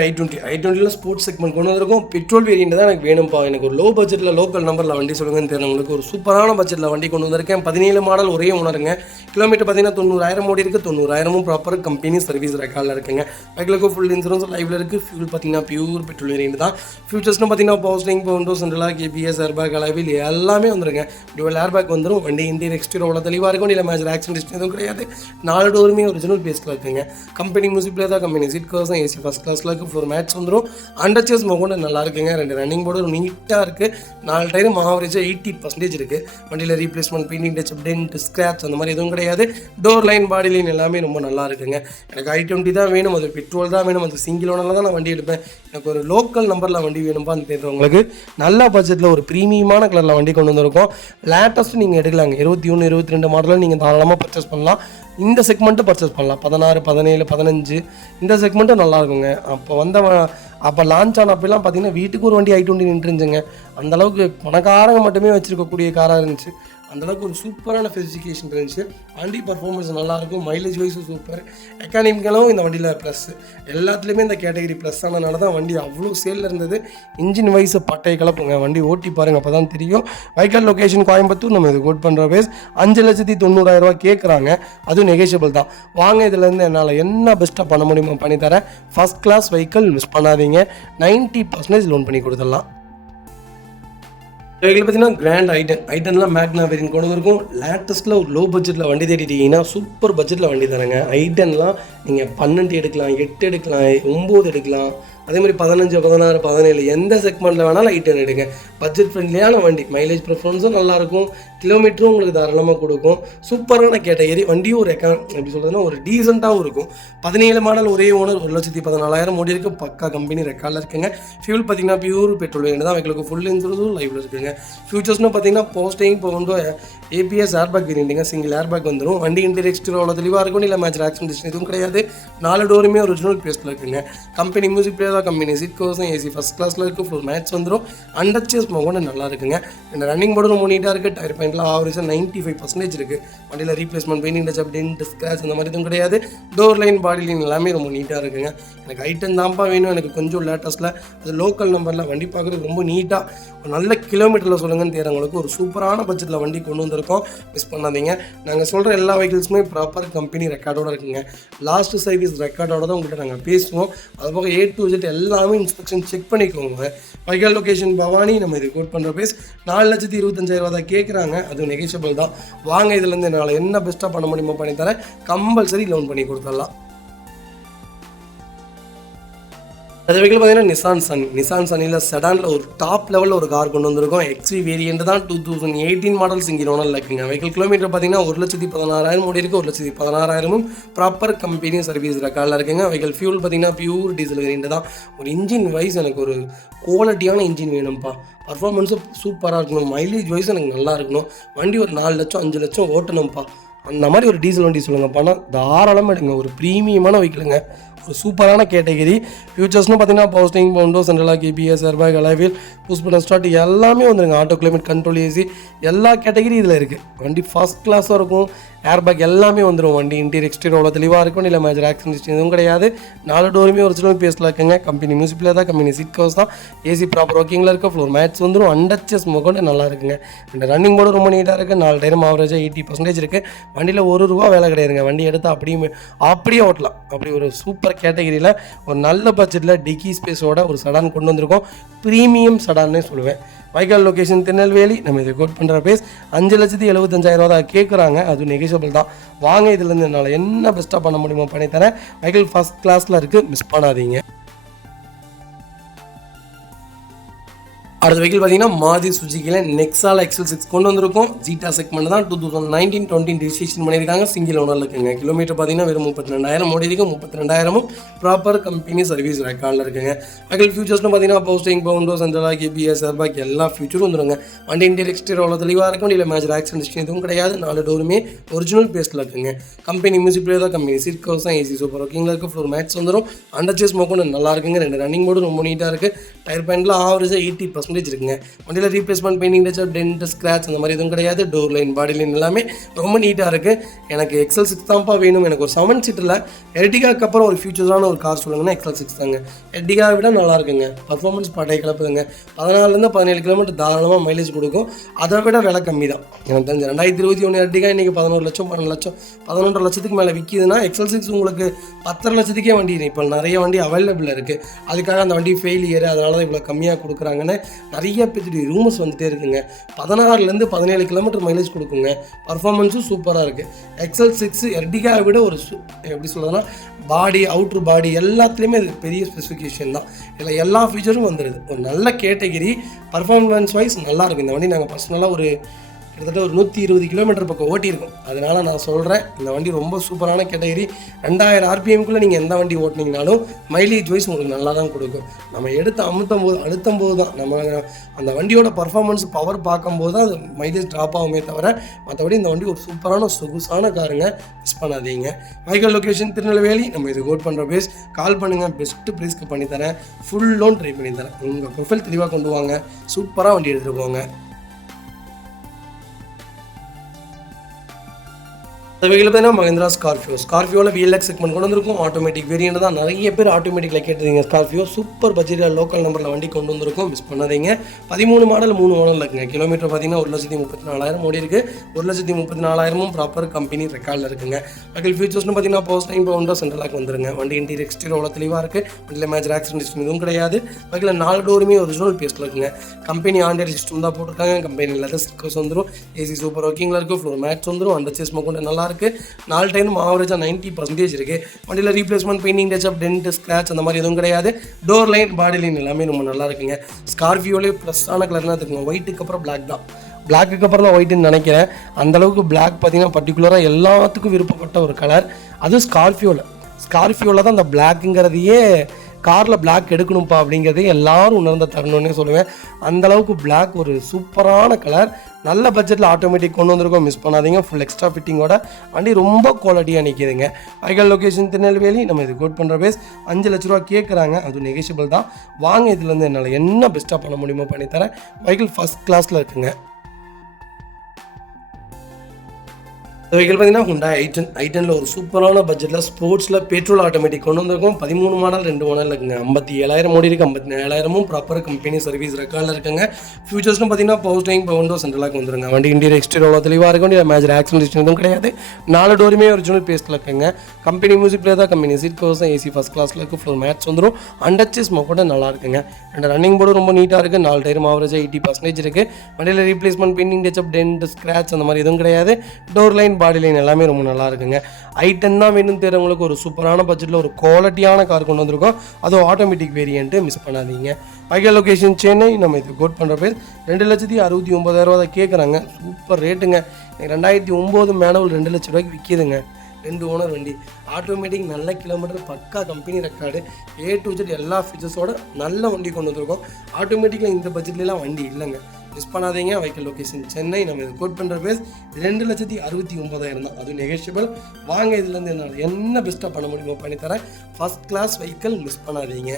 i20 ஸ்போர்ட்ஸ் செக்மெண்ட் கொண்டு வந்திருக்கும். பெட்ரோல் வேரியண்ட் தான் எனக்கு வேணும்ப்பா, எனக்கு ஒரு லோ பட்ஜெட்டில் லோக்கல் நம்பரில் வண்டி சொல்லுங்கன்னு தெரியல. உங்களுக்கு ஒரு சூப்பரான பட்ஜெட்டில் வண்டி கொண்டு வந்திருக்கேன். 17 மாடல், ஒரே ஓனருங்க. கிலோமீட்டர் பார்த்தீங்கன்னா 90,000 ஓடி இருக்குது. 90,000 ப்ராப்பர் கம்பெனி சர்வீஸ் ரெக்கார்டில் இருக்குங்க. பைக்கிலுக்கு ஃபுல் இன்சூரன்ஸ் லைவில் இருக்குது. ஃபியூல் பார்த்தீங்கன்னா பியூர் பெட்ரோல் வேரியண்ட் தான். ஃபியூச்சர்ஸ்னு பார்த்தீங்கன்னா பவர்ஸ்டிங், விண்டோஸ், சென்ட்ரலாக கேபிஎஸ், ஏர்பேக், அலைவில் எல்லாமே வந்துருங்க. டுவல் ஏர்பேக் வந்துடும். வண்டி இன்டீரியர் எக்ஸ்டீரியர் அவ்வளோ தெளிவாக இருக்கும். இல்லை மேஜர் ஆக்சிடென்ட் எதுவும் கிடையாது. 4 டோருமே ஒரிஜினல் பேஸில் இருக்குங்க. கம்பெனி மியூசிக்கில் தான், கம்பெனி சீட் கவர்ஸ் தான், ஏசி ஃபஸ்ட் கிளாஸில் இருக்குது. 4 மேட்ச் வந்துடும். அண்டர்ச்சேஸ் மொகொண்டு நல்லா இருக்குங்க. 2 ரன்னிங் போர்டு நீட்டாக இருக்குது. 4 டயரும் ஆவரேஜாக 80% இருக்குது. வண்டியில் replacement, painting, touch, dent, scratch அந்த மாதிரி எதுவும் கிடையாது. டோர் லைன், பாடி லைன் எல்லாமே ரொம்ப நல்லா இருக்குங்க. எனக்கு i20 தான் வேணும், அது பெட்ரோல் தான் வேணும், அது சிங்கிள் ஓனரில் தான் நான் வண்டி எடுப்பேன். எனக்கு ஒரு லோக்கல் நம்பரில் வண்டி வேணும்பான்னு தெரிஞ்சவங்களுக்கு நல்ல பட்ஜெட்டில் ஒரு ப்ரீமியமான கலரில் வண்டி கொண்டு வந்திருக்கோம். லேட்டஸ்ட்டு நீங்கள் எடுக்கலாங்க. 21, 22 மாடலில் நீங்கள் தாராளமாக பர்ச்சேஸ் பண்ணலாம். இந்த செக்மெண்ட்டு பர்ச்சேஸ் பண்ணலாம். 16, 17, 15 இந்த செக்மெண்ட்டும் நல்லா இருக்குங்க. அப்போ லான்ச் ஆன அப்பெல்லாம் பார்த்தீங்கன்னா வீட்டுக்கு ஒரு வண்டி i20 நின்றுருந்துச்சுங்க. அந்தளவுக்கு பணக்காரங்க மட்டுமே வச்சுருக்கக்கூடிய காராக இருந்துச்சு. அந்தளவுக்கு ஒரு சூப்பரான ஸ்பெசிஃபிகேஷன் இருந்துச்சு. வண்டி பர்ஃபார்மன்ஸ் நல்லாயிருக்கும், மைலேஜ் வைஸும் சூப்பர், எக்கானிமிக்கலும் இந்த வண்டியில் ப்ளஸ், எல்லாத்துலேயுமே இந்த கேட்டகரி ப்ளஸ் ஆனதுனால தான் வண்டி அவ்வளோ சேலில் இருந்தது. இன்ஜின் வைஸ் பட்டை கலப்புங்க. வண்டி ஓட்டி பாருங்கள், அப்போ தான் தெரியும். Vehicle location Coimbatore. நம்ம இது கோட் பண்ணுற பேஸ் 5,90,000 கேட்குறாங்க. அதுவும் நெகோஷியபிள் தான். வாங்க, இதுலேருந்து என்னால் என்ன பெஸ்ட்டாக பண்ண முடியுமோ பண்ணித்தரேன். ஃபஸ்ட் கிளாஸ் வெஹிக்கல், மிஸ் பண்ணாதீங்க. 90% லோன் பண்ணி கொடுத்துடலாம். வெஹிக்கிள் பார்த்தீங்கன்னா கிராண்ட் ஐட்டன்லாம் மேக்னா வேரியன்ட் கொண்டு வந்திருக்கும். லேட்டஸ்ட்டில் ஒரு லோ பட்ஜெட்டில் வண்டி தேடிட்டீங்கன்னா சூப்பர் பட்ஜெட்டில் வண்டி தரேங்க. ஐட்டன்லாம் நீங்கள் 12 எடுக்கலாம், 8 எடுக்கலாம், 9 எடுக்கலாம், அதே மாதிரி 15, 16, 17 எந்த செக்மெண்ட்டில் வேணாலும் i10 எடுங்க. பட்ஜெட் ஃப்ரெண்ட்லியான வண்டி, மைலேஜ் ப்ரிஃபரன்ஸும் நல்லாயிருக்கும், கிலோமீட்டரும் உங்களுக்கு தாராளமாக கொடுக்கும். சூப்பரான கேட்டகரி. வண்டியும் ஒரு எப்படி சொல்கிறதுனா ஒரு டீசெண்டாகவும் இருக்கும். 17 மாடல், ஒரே ஓனர், 1,14,000 ஓடி இருக்குது. பக்கா கம்பெனி ரெக்கார்டில் இருக்குங்க. ஃபியூல் பார்த்தீங்கன்னா பியூர் பெட்ரோல் வேணும் தான். எங்களுக்கு ஃபுல் இன்சூரன்ஸும் லைவில் இருக்குங்க. ஃபியூச்சர்ஸ்னு பார்த்தீங்கன்னா போஸ்டிங், இப்போ வந்து ஏபிஎஸ் ஏர்பேக் வேரியண்ட்டுங்க. சிங்கிள் ஏர்பேக் வந்துடும். வண்டி இன்டீரியர் எக்ஸ்டீரியர் அவ்வளோ தெளிவாக இருக்கும். இல்லை மேஜர் ஆக்சிடென்ட் எதுவும் கிடையாது. 4 டோருமே ஒரிஜினல் பேஸில் இருக்குங்க. கம்பெனி மியூசிக் பிளேயர் தான், கம்பெனி சீட் கவர்ஸும் ஏசி ஃபஸ்ட் கிளாஸில் இருக்குது. ஃபுல் மேட்ச் வந்துடும். அண்டர்ச்சேஸ் மொகொண்டு நல்லா இருக்குங்க. இந்த ரன்னிங் போர்டு ரொம்ப நீட்டாக இருக்குது. டயர் பாயிண்ட்லாம் ஆவரேஜாக 95% இருக்குது. வண்டியில் replacement, painting, touch, dent, scratch அந்த மாதிரி எதுவும் கிடையாது. டோர் லைன், பாடி லைன் எல்லாமே ரொம்ப நீட்டாக இருக்குங்க. எனக்கு i10 தான்ப்பா வேணும், எனக்கு கொஞ்சம் லேட்டஸ்ட்டில் அது லோக்கல் நம்பரில் வண்டி பார்க்குறதுக்கு ரொம்ப நீட்டாக ஒரு நல்ல கிலோமீட்டரில் சொல்லுங்கன்னு தேர்றவங்களுக்கு ஒரு சூப்பரான பட்ஜெட்டில் வண்டி கொண்டு வந்திருக்கோம். மிஸ் பண்ணாதீங்க. நாங்கள் சொல்கிற எல்லா வெஹிக்கிள்ஸுமே ப்ராப்பர் கம்பெனி ரெக்கார்டோடு இருக்குங்க. லாஸ்ட் சர்வீஸ் ரெக்கார்டோட தான் உங்கள்கிட்ட நாங்கள் பேசுவோம். அதுபோக A to Z எல்லாமே இன்ஸ்பெக்ஷன் செக் பண்ணிக்கோங்க. Vehicle location Bhavani. நம்ம இது கோட் பண்ணுற பேஸ் 4,25,000 தான் கேட்குறாங்க. அது நெகோஷியபிள் தான். வாங்க, இதுலேருந்து என்னால் என்ன பெஸ்ட்டாக பண்ண முடியுமோ பண்ணித்தரேன். கம்பல்சரி லோன் பண்ணி கொடுத்துடலாம். அது வெஹிக்கிள் பார்த்தீங்கன்னா நிசான் சன்னியில் செடானில் ஒரு டாப் லெவலில் ஒரு கார் கொண்டு வந்திருக்கோம். XV வேரியண்ட் தான். 2018 மாடல் சிங்கிள் ஓனரில் இருக்குங்க. வெஹிக்கிள் கிலோமீட்டர் பார்த்தீங்கன்னா 1,16,000 ஓடி இருக்குது. 1,16,000 ப்ராப்பர் கம்பெனி சர்வீஸ் ரெக்கார்டில் இருக்குங்க. வெஹிக்கிள் ஃபியூல் பார்த்தீங்கன்னா பியூர் டீசல் வேரியண்ட் தான். ஒரு இன்ஜின் வைஸ் எனக்கு ஒரு குவாலிட்டியான இன்ஜின் வேணும்ப்பா. பர்ஃபார்மன்ஸும் சூப்பராக இருக்கணும். மைலேஜ் வைஸ் எனக்கு நல்லா இருக்கணும். வண்டி ஒரு 4 லட்சம் 5 லட்சம் ஓட்டணும்ப்பா. அந்த மாதிரி ஒரு டீசல் வண்டி சொல்லுங்கப்பானா தாராளமாக எடுங்க. ஒரு ப்ரீமியமான வெஹிக்கிளுங்க. ஒரு சூப்பரான கேட்டகரி. ஃபியூச்சர்ஸ்னு பார்த்தீங்கன்னா பவர்ஸ்டிங், விண்டோஸ், சென்ட்ரலாக KBS, airbag, alloy wheel, push button start எல்லாமே வந்துருங்க. ஆட்டோ கிளைமேட் கண்ட்ரோல், ஏசி எல்லா கேட்டகரி இதில் இருக்குது. வண்டி ஃபஸ்ட் கிளாஸாக இருக்கும். ஏர்பேக் எல்லாமே வந்துடும். வண்டி இன்டீரியர் எக்ஸ்டீரியர் அவ்வளோ தெளிவாக இருக்கும். இல்லை மேஜர் ஆக்சிடென்ட் எதுவும் கிடையாது. 4 டோருமே ஒரிஜினல் பேஸில் இருக்குங்க. கம்பெனி மியூசிக் பிளேயர் தான், கம்பெனி சீட் கவர்ஸ் தான், ஏசி ப்ராப்பர் ஒர்க்கிங்கில் இருக்குது. ஃப்ளோர் மேட்ச் வந்துடும். அண்டர்ச்சேஸ் மொகொண்டு நல்லா இருக்குங்க. இந்த ரன்னிங் போர்டு ரொம்ப நீட்டாக இருக்குது. 4 டயரும் ஆவரேஜாக 80% இருக்குது. வண்டியில் ₹1 வேலை கிடையாதுங்க. வண்டி எடுத்தால் அப்படியே ஓட்டலாம். அப்படி ஒரு சூப்பர் கேட்டகரியில் ஒரு நல்ல பட்ஜெட்டில் டிக்கி ஸ்பேஸோட ஒரு சடான் கொண்டு வந்திருக்கோம். ப்ரீமியம் சடான்னே சொல்லுவேன். Vehicle location Tirunelveli. நம்ம இதை கோட் பண்ணுற பேஸ் 5,75,000 தான் கேட்குறாங்க. அது நெகோஷியபிள் தான். வாங்க, இதுலேருந்து என்னால் என்ன பெஸ்ட்டாக பண்ண முடியுமோ பண்ணித்தரேன். வெஹிக்கல் ஃபஸ்ட் கிளாஸில் இருக்குது, மிஸ் பண்ணாதீங்க. அடுத்த வெஹிக்கிள் பார்த்தீங்கன்னா மாருதி சுசுகியில் நெக்ஸால XL6 கொண்டு வந்திருக்கோம். ஜீட்டா செக்மெண்ட் தான் 2019-20 ரிஜிஸ்ட்ரேஷன் பண்ணியிருக்காங்க. சிங்கிள் ஓனரில் இருக்குங்க. கிலோமீட்டர் பார்த்தீங்கன்னா வெறும் 32,000 ஓடி இருக்கு. 32,000 ப்ராப்பர் கம்பெனி சர்வீஸ் ரெக்கார்டில் இருக்குங்க. வெஹிக்கிள் ஃபியூச்சர்ஸ்னு பார்த்தீங்கன்னா posting, Bovonto, central lock, ABS, airbag எல்லா ஃபியூச்சரும் வந்துருங்க. வண்டி இன்டீரியர் எக்ஸ்டீரியர் அவ்வளோ தெளிவாக இருக்கும். இல்லை மேஜர் ஆக்சிடென்ட் எதுவும் கிடையாது. 4 டோருமே ஒரிஜினல் பேஸ்ட்டில் இருக்குங்க. கம்பெனி மியூசிக் பிளேயர் தான், கம்பெனி சீட் கவர்ஸ் தான், ஏசி சூப்பர் ஒர்க்கிங்கில் இருக்குது. ஃப்ளோர் மேட்ச் வந்துடும். அண்டர் சேஸ் மோக்கும் நல்லா இருக்குங்க. 2 ரன்னிங் போர்டு ரொம்ப நீட்டாக இருக்குது. டயர் பேண்டில் ஆவரேஜாக 80% இருக்குங்க. வண்டியில் replacement, painting touch up, dent, scratch அந்த மாதிரி எதுவும் கிடையாது. டோர் லைன், பாடி லைன் எல்லாமே ரொம்ப நீட்டாக இருக்குது. எனக்கு XL6 தான்ப்பா வேணும். எனக்கு ஒரு 7 சீட்டில் எர்டிகாக்கு அப்புறம் ஒரு ஃபியூச்சர்ஸான ஒரு கார் சொல்லுங்கன்னா XL6 தாங்க. எர்டிகா விட நல்லா இருக்குங்க. பர்ஃபார்மன்ஸ் பாட்டை கிளப்புதுங்க. 14 17 கிலோமீட்டர் தாராளமாக மைலேஜ் கொடுக்கும். அதை விட விலை கம்மி தான். எனக்கு தெரிஞ்ச 2021 எர்டிகா இன்றைக்கி 11 லட்சம் 12 லட்சம் 11.5 லட்சத்துக்கு மேலே விற்கிதுன்னா XL6 உங்களுக்கு 10.5 லட்சத்துக்கே வண்டி. இப்போ நிறைய வண்டி அவைலபிள் இருக்குது. அதுக்காக அந்த வண்டி ஃபெயிலியர், அதனால தான் இவ்வளோ கம்மியாக கொடுக்குறாங்கன்னு நிறைய பேர் ரூமர்ஸ் வந்துகிட்டே இருக்குங்க. 16 17 கிலோமீட்டர் மைலேஜ் கொடுக்குங்க. பர்ஃபார்மன்ஸும் சூப்பராக இருக்குது. XL6 எர்டிகாவை விட ஒரு எப்படி சொல்கிறதுனா பாடி, அவுட்ரு பாடி எல்லாத்துலேயுமே இது பெரிய ஸ்பெசிஃபிகேஷன் தான். இதில் எல்லா ஃபீச்சரும் வந்துடுது. ஒரு நல்ல கேட்டகிரி, பர்ஃபார்மன்ஸ் வைஸ் நல்லாயிருக்கு. இந்த வண்டி நாங்கள் பர்சனலாக ஒரு கிட்டத்தட்ட ஒரு 120 கிலோமீட்டர் பக்கம் ஓட்டியிருக்கோம். அதனால் நான் சொல்கிறேன், இந்த வண்டி ரொம்ப சூப்பரான கேட்டகரி. 2000 RPMக்குள்ளே நீங்கள் எந்த வண்டி ஓட்டினீங்கனாலும் மைலேஜ் வைஸ் உங்களுக்கு நல்லா தான் கொடுக்கும். நம்ம எடுத்து அழுத்தும் போது தான் நம்ம அந்த வண்டியோட பர்ஃபார்மன்ஸ் பவர் பார்க்கும்போது தான் அது மைலேஜ் ட்ராப் ஆகுமே தவிர, மற்றபடி இந்த வண்டி ஒரு சூப்பரான சொகுசான காருங்க. மிஸ் பண்ணாதீங்க. Vehicle location Tirunelveli. நம்ம இது கோட் பண்ணுற பேஸ். கால் பண்ணுங்கள், பெஸ்ட்டு ப்ரைஸ்க்கு பண்ணித்தரேன். ஃபுல் லோன் ட்ரை பண்ணித்தரேன். உங்கள் ப்ரொஃபைல் தெளிவாக கொண்டு வாங்க. சூப்பராக வண்டி எடுத்துகிட்டு போங்க. இந்த வெஹிக்கிள் பார்த்தீங்கன்னா மஹிந்திரா ஸ்கார்பியோவில் VLX செக்மெண்ட் கொண்டு வந்திருக்கும். ஆட்டோமேட்டிக் வேரியன்ட் தான். நிறைய பேர் ஆட்டோமேட்டிக்கில் கேட்டுருந்தீங்க. ஸ்கார்பியோ சூப்பர் பட்ஜெட்டில் லோக்கல் நம்பரில் வண்டி கொண்டு வந்திருக்கும். மிஸ் பண்ணாதீங்க. 13 மாடல் 3 ஓனரில் இருக்குங்க. கிலோமீட்டர் பார்த்தீங்கன்னா 1,34,000 ஓடி இருக்குது. 1,34,000 ப்ராப்பர் கம்பெனி ரெக்கார்டில் இருக்குங்க. வெஹிக்கிள் ஃபீச்சர்ஸ்னு பார்த்தீங்கன்னா போஸ்டிங், பவுண்டோ, சென்ட்ரலாக் வந்துருங்க. வண்டி இன்டீரியர் எக்ஸ்டீரியர் அவ்வளோ தெளிவாக இருக்குது. வண்டியில் மேஜர் ஆக்சிடென்ட் எதுவும் கிடையாது. வெஹிக்கில் 4 டோருமே ஒரிஜினல் பேஸ்ட்டில் இருக்குங்க. கம்பெனி ஆண்ட்ராய்டு சிஸ்டம் தான் போட்டிருக்காங்க. கம்பெனி லெதர் ஸ்டிக்கர்ஸ் வந்துடும். ஏசி சூப்பர் ஒர்க்கிங்கில் இருக்குது. ஃப்ளோர் மேட்ச் வந்துடும். அண்டர் சேஸ் மோக்கும் நல்லா இருக்குது. 4 டைமும் ஆவரேஜாக 90% இருக்குது. வண்டியில் replacement, painting touch up, dent, scratch அந்த மாதிரி எதுவும் கிடையாது. டோர் லைன், பாடி லைன் எல்லாமே ரொம்ப நல்லா இருக்குங்க. ஸ்கார்பியோலே ப்ளஸ்ஸான கலர்னா இருக்குங்க. ஒயிட்டுக்கு அப்புறம் பிளாக் தான். பிளாக்குக்கு அப்புறம் தான் ஒயிட்டுன்னு நினைக்கிறேன். அந்தளவுக்கு பிளாக் பார்த்தீங்கன்னா பர்டிகுலராக எல்லாத்துக்கும் விருப்பப்பட்ட ஒரு கலர். அதுவும் ஸ்கார்பியோவில் தான் அந்த பிளாக்குங்கிறதையே காரில் பிளாக் எடுக்கணும்ப்பா அப்படிங்கிறதே எல்லோரும் உணர்ந்த தரணுன்னே சொல்லுவேன். அந்தளவுக்கு பிளாக் ஒரு சூப்பரான கலர். நல்ல பட்ஜெட்டில் ஆட்டோமேட்டிக் கொண்டு வந்திருக்கோம். மிஸ் பண்ணாதீங்க. ஃபுல் எக்ஸ்ட்ரா ஃபிட்டிங்கோட வண்டி ரொம்ப குவாலிட்டியாக நிற்கிதுங்க. Vehicle location Tirunelveli. நம்ம இது கோட் பண்ணுற பேஸ் 5 லட்ச ரூபா கேட்குறாங்க. அது நெகோஷியபிள் தான். வாங்க, இதுலேருந்து என்னால் என்ன பெஸ்ட்டாக பண்ண முடியுமோ பண்ணித்தரேன். வெஹிக்கிள் ஃபஸ்ட் கிளாஸில் இருக்குங்க. வெஹிக்கிள் பார்த்தீங்கன்னா ஹுண்டாய் i10 ஒரு சூப்பரான பட்ஜெட்டில் ஸ்போர்ட்ஸில் பெட்ரோல் ஆட்டோமேட்டிக் கொண்டு வந்திருக்கும். 13 மாடல் 2 ஓனரில் இருக்குங்க. 57,000 ஓடி இருக்குது. 57,000 ப்ராப்பர் கம்பெனி சர்வீஸ் ரெக்கார்டில் இருக்குங்க. ஃபியூச்சர்ஸ்னு பார்த்தீங்கன்னா போஸ்டிங், பவுண்டோ, சென்ட்ரலாக் வந்துருங்க. வண்டி இன்டீரியர் எக்ஸ்டீரியர் அவ்வளோ தெளிவாக இருக்கும். வண்டி மேஜர் ஆக்சிடென்ட் எதுவும் கிடையாது. 4 டோருமே ஒரிஜினல் பேஸ்ட்டில் இருக்குங்க. கம்பெனி மியூசிக் பிளேயர் தான், கம்பெனி சீட் கவர்ஸ் தான், ஏசி ஃபஸ்ட் கிளாஸில் இருக்குது. ஃப்ளோர் மேட்ச் வந்துடும். அண்டர் சேஸ் மோக்கோட நல்லா இருக்குங்க. 2 ரன்னிங் போர்டு ரொம்ப நீட்டாக இருக்குது. 4 டயரும் ஆவரேஜாக 80% இருக்குது. வண்டியில் replacement, painting touch up, dent, scratch அந்த மாதிரி எதுவும் கிடையாது. டோர் லைன், பாடி லைன் எல்லாமே ரொம்ப நல்லா இருக்குங்க. i10 தான் வேணும்னு தேர்றவங்களுக்கு ஒரு சூப்பரான பட்ஜெட்டில் ஒரு குவாலிட்டியான கார் கொண்டு வந்திருக்கோம். அதுவும் ஆட்டோமேட்டிக் வேரியன்ட்டு. மிஸ் பண்ணாதீங்க. Vehicle location Chennai. நம்ம இது கோட் பண்ணுற பேர் 2,69,000 தான் கேட்குறாங்க. சூப்பர் ரேட்டுங்க. 2009 மேனுவல் 2 லட்ச ரூபாய்க்கு விற்கிதுங்க. 2 ஓனர் வண்டி. ஆட்டோமேட்டிக், நல்ல கிலோமீட்டர், பக்கா company record, A to Z எல்லா ஃபீச்சர்ஸோட நல்ல வண்டி கொண்டு வந்திருக்கோம். ஆட்டோமேட்டிக்கில் இந்த பட்ஜெட்லாம் வண்டி இல்லைங்க. மிஸ் பண்ணாதீங்க. Vehicle location Chennai. நம்ம இது கோட் பண்ணுற பேஸ் 2,69,000 தான். அது நெகோஷியபிள். வாங்க, இதுலேருந்து என்னால் என்ன பெஸ்ட்டாக பண்ண முடியுமோ பண்ணித்தரேன். First class vehicle. மிஸ் பண்ணாதீங்க.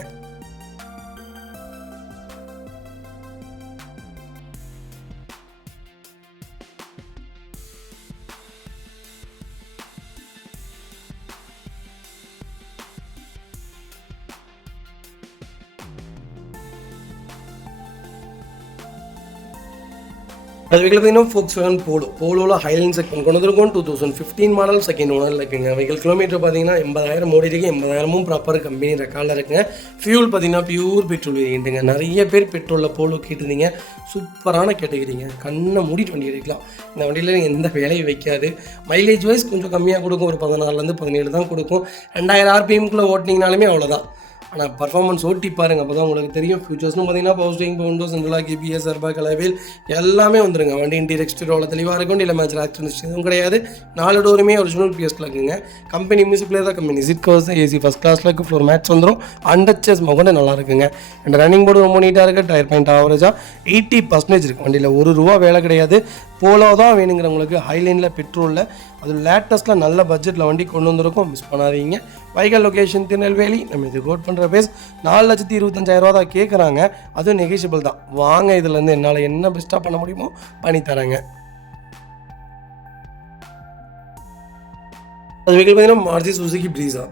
அது வெஹிக்கிள் பார்த்தீங்கன்னா Volkswagen போலோவில் ஹைலைன் செக்மெண்ட் கொண்டு வந்திருக்கும். 2015 மாடல் செகண்ட் ஓனரில் இருக்குங்க. வெஹிக்கிள் கிலோமீட்டர் பார்த்தீங்கன்னா 80,000 ஓடி இருக்குது. 80,000 ப்ராப்பர் கம்பெனி ரெக்கார்டில் இருக்குங்க. ஃபியூல் பார்த்தீங்கன்னா பியூர் பெட்ரோல் வேரியண்ட்டுங்க. நிறைய பேர் பெட்ரோலில் போலோ கேட்டுருந்தீங்க. சூப்பரான கேட்டகிரிங்க. கண்ணை மூடிட்டு வண்டி எடுக்கலாம். இந்த வண்டியில் எந்த வேலையும் வைக்காது. மைலேஜ் வைஸ் கொஞ்சம் கம்மியாக கொடுக்கும். ஒரு 14 17 தான் கொடுக்கும். 2000 RPMக்குள்ளே ஓட்டினீங்கனாலுமே அவ்வளோதான். ஆனால் பர்ஃபார்மன்ஸ் ஓட்டி பாருங்கள், அப்போ தான் உங்களுக்கு தெரியும். ஃபியூச்சர்ஸ்னு பார்த்தீங்கன்னா பவர் ஸ்டீரிங், பவுண்டோ, சென்ட்ரலாக கேபிஎஸ், ஏர்பேக், அலாய்வீல் எல்லாமே வந்துருங்க. வண்டி இன்டீரியர் எக்ஸ்டீரியர் தெளிவாக இருக்கும். இல்லை மேட்ச் ஆக்சிடென்ட் எதுவும் கிடையாது. 4 டோருமே ஒரிஜினல் பிஎஸ்ல இருக்குங்க. கம்பெனி மியூசிக் பிளேயர் தான், company seat covers, AC first கிளாஸில் இருக்குது. ஃப்ளோர் மேட்ச் வந்துடும். அண்டர்ச்சஸ் மகொண்டு நல்லா இருக்குங்க. அண்ட் ரன்னிங் போர்டு ரொம்ப நீட்டாக இருக்குது. டயர் பாயிண்ட் ஆவரேஜாக 80% இருக்குது. வண்டியில் ₹1 வேலை கிடையாது. போலோ தான் வேணுங்கிறவங்களுக்கு ஹைலைனில் பெட்ரோலில் அது லேட்டஸ்ட்டில் நல்ல பட்ஜெட்டில் வண்டி கொண்டு வந்திருக்கோம். மிஸ் பண்ணாதீங்க. வைகல் லொக்கேஷன் திருநெல்வேலி. நம்ம இது கோட் பண்ணுற பேஸ் 4,25,000 தான் கேட்குறாங்க. அதுவும் நெகிஷியபிள் தான். வாங்க, இதுலேருந்து என்னால் என்ன பெஸ்ட்டாக பண்ண முடியுமோ பண்ணித்தரேங்க. அது வெஹிக்கிள் பார்த்தீங்கன்னா மாருதி சுசுகி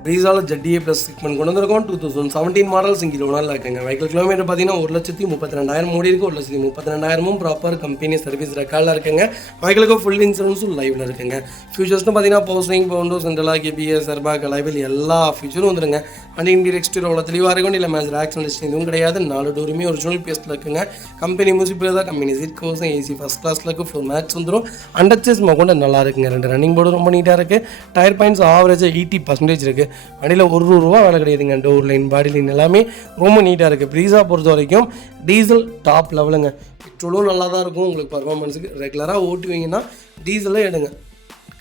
ப்ரீஸாவில் ஜட்டிஏ ப்ளஸ் செக்மெண்ட் கொண்டு வந்திருக்கோம். 2017 மாடல் சிங்கிள் ஓனரில் இருக்குங்க. வெஹிக்கிள் கிலோமீட்டர் பார்த்தீங்கன்னா 1,32,000 ஓடி இருக்குது. 1,32,000 ப்ராப்பர் கம்பெனி சர்வீஸ் ரெக்கார்டில் இருக்குங்க. வெஹிக்கிளுக்கு ஃபுல் இன்சூரன்ஸும் லைவில் இருக்குங்க. ஃபியூச்சர்ஸ்னு பார்த்தீங்கன்னா பவர் ஸ்டீரிங், பவுண்டோ, சென்ட்ரலாக கேபிஎஸ், ஏர்பேக், அலாய்வீல் எல்லா ஃபியூச்சரும் வந்துருங்க. அண்ட் இன்டீரியர் எக்ஸ்டீரியர் தெளிவாக இருக்கும். இல்லை மேட்ச் ஆக்சிடென்ட் எதுவும் கிடையாது. 4 டோருமே ஒரிஜினல் பிஎஸ்ல இருக்குங்க. கம்பெனி மியூசிக் பிளேயர் தான், company seat covers, AC first கிளாஸில் இருக்குது. ஃபுல் மேட்ச் வந்துடும். அண்டர்ச்சஸ் மகொண்டு நல்லா இருக்குங்க. 2 ரன்னிங் போர்டு ரொம்ப நீட்டாக இருக்குது. டயர் ஆவரேஜாக 80% இருக்குது. வண்டியில் ₹1 வேலை கிடையாதுங்க. டோர் லைன், பாடி லைன் எல்லாமே ரொம்ப நீட்டாக இருக்குது. ப்ரீஸா பொறுத்த வரைக்கும் டீசல் டாப் லெவலுங்க. பெட்ரோலும் நல்லா தான் இருக்கும். உங்களுக்கு பர்ஃபார்மன்ஸுக்கு ரெகுலராக ஓட்டுவீங்கன்னா டீசலே எடுங்க.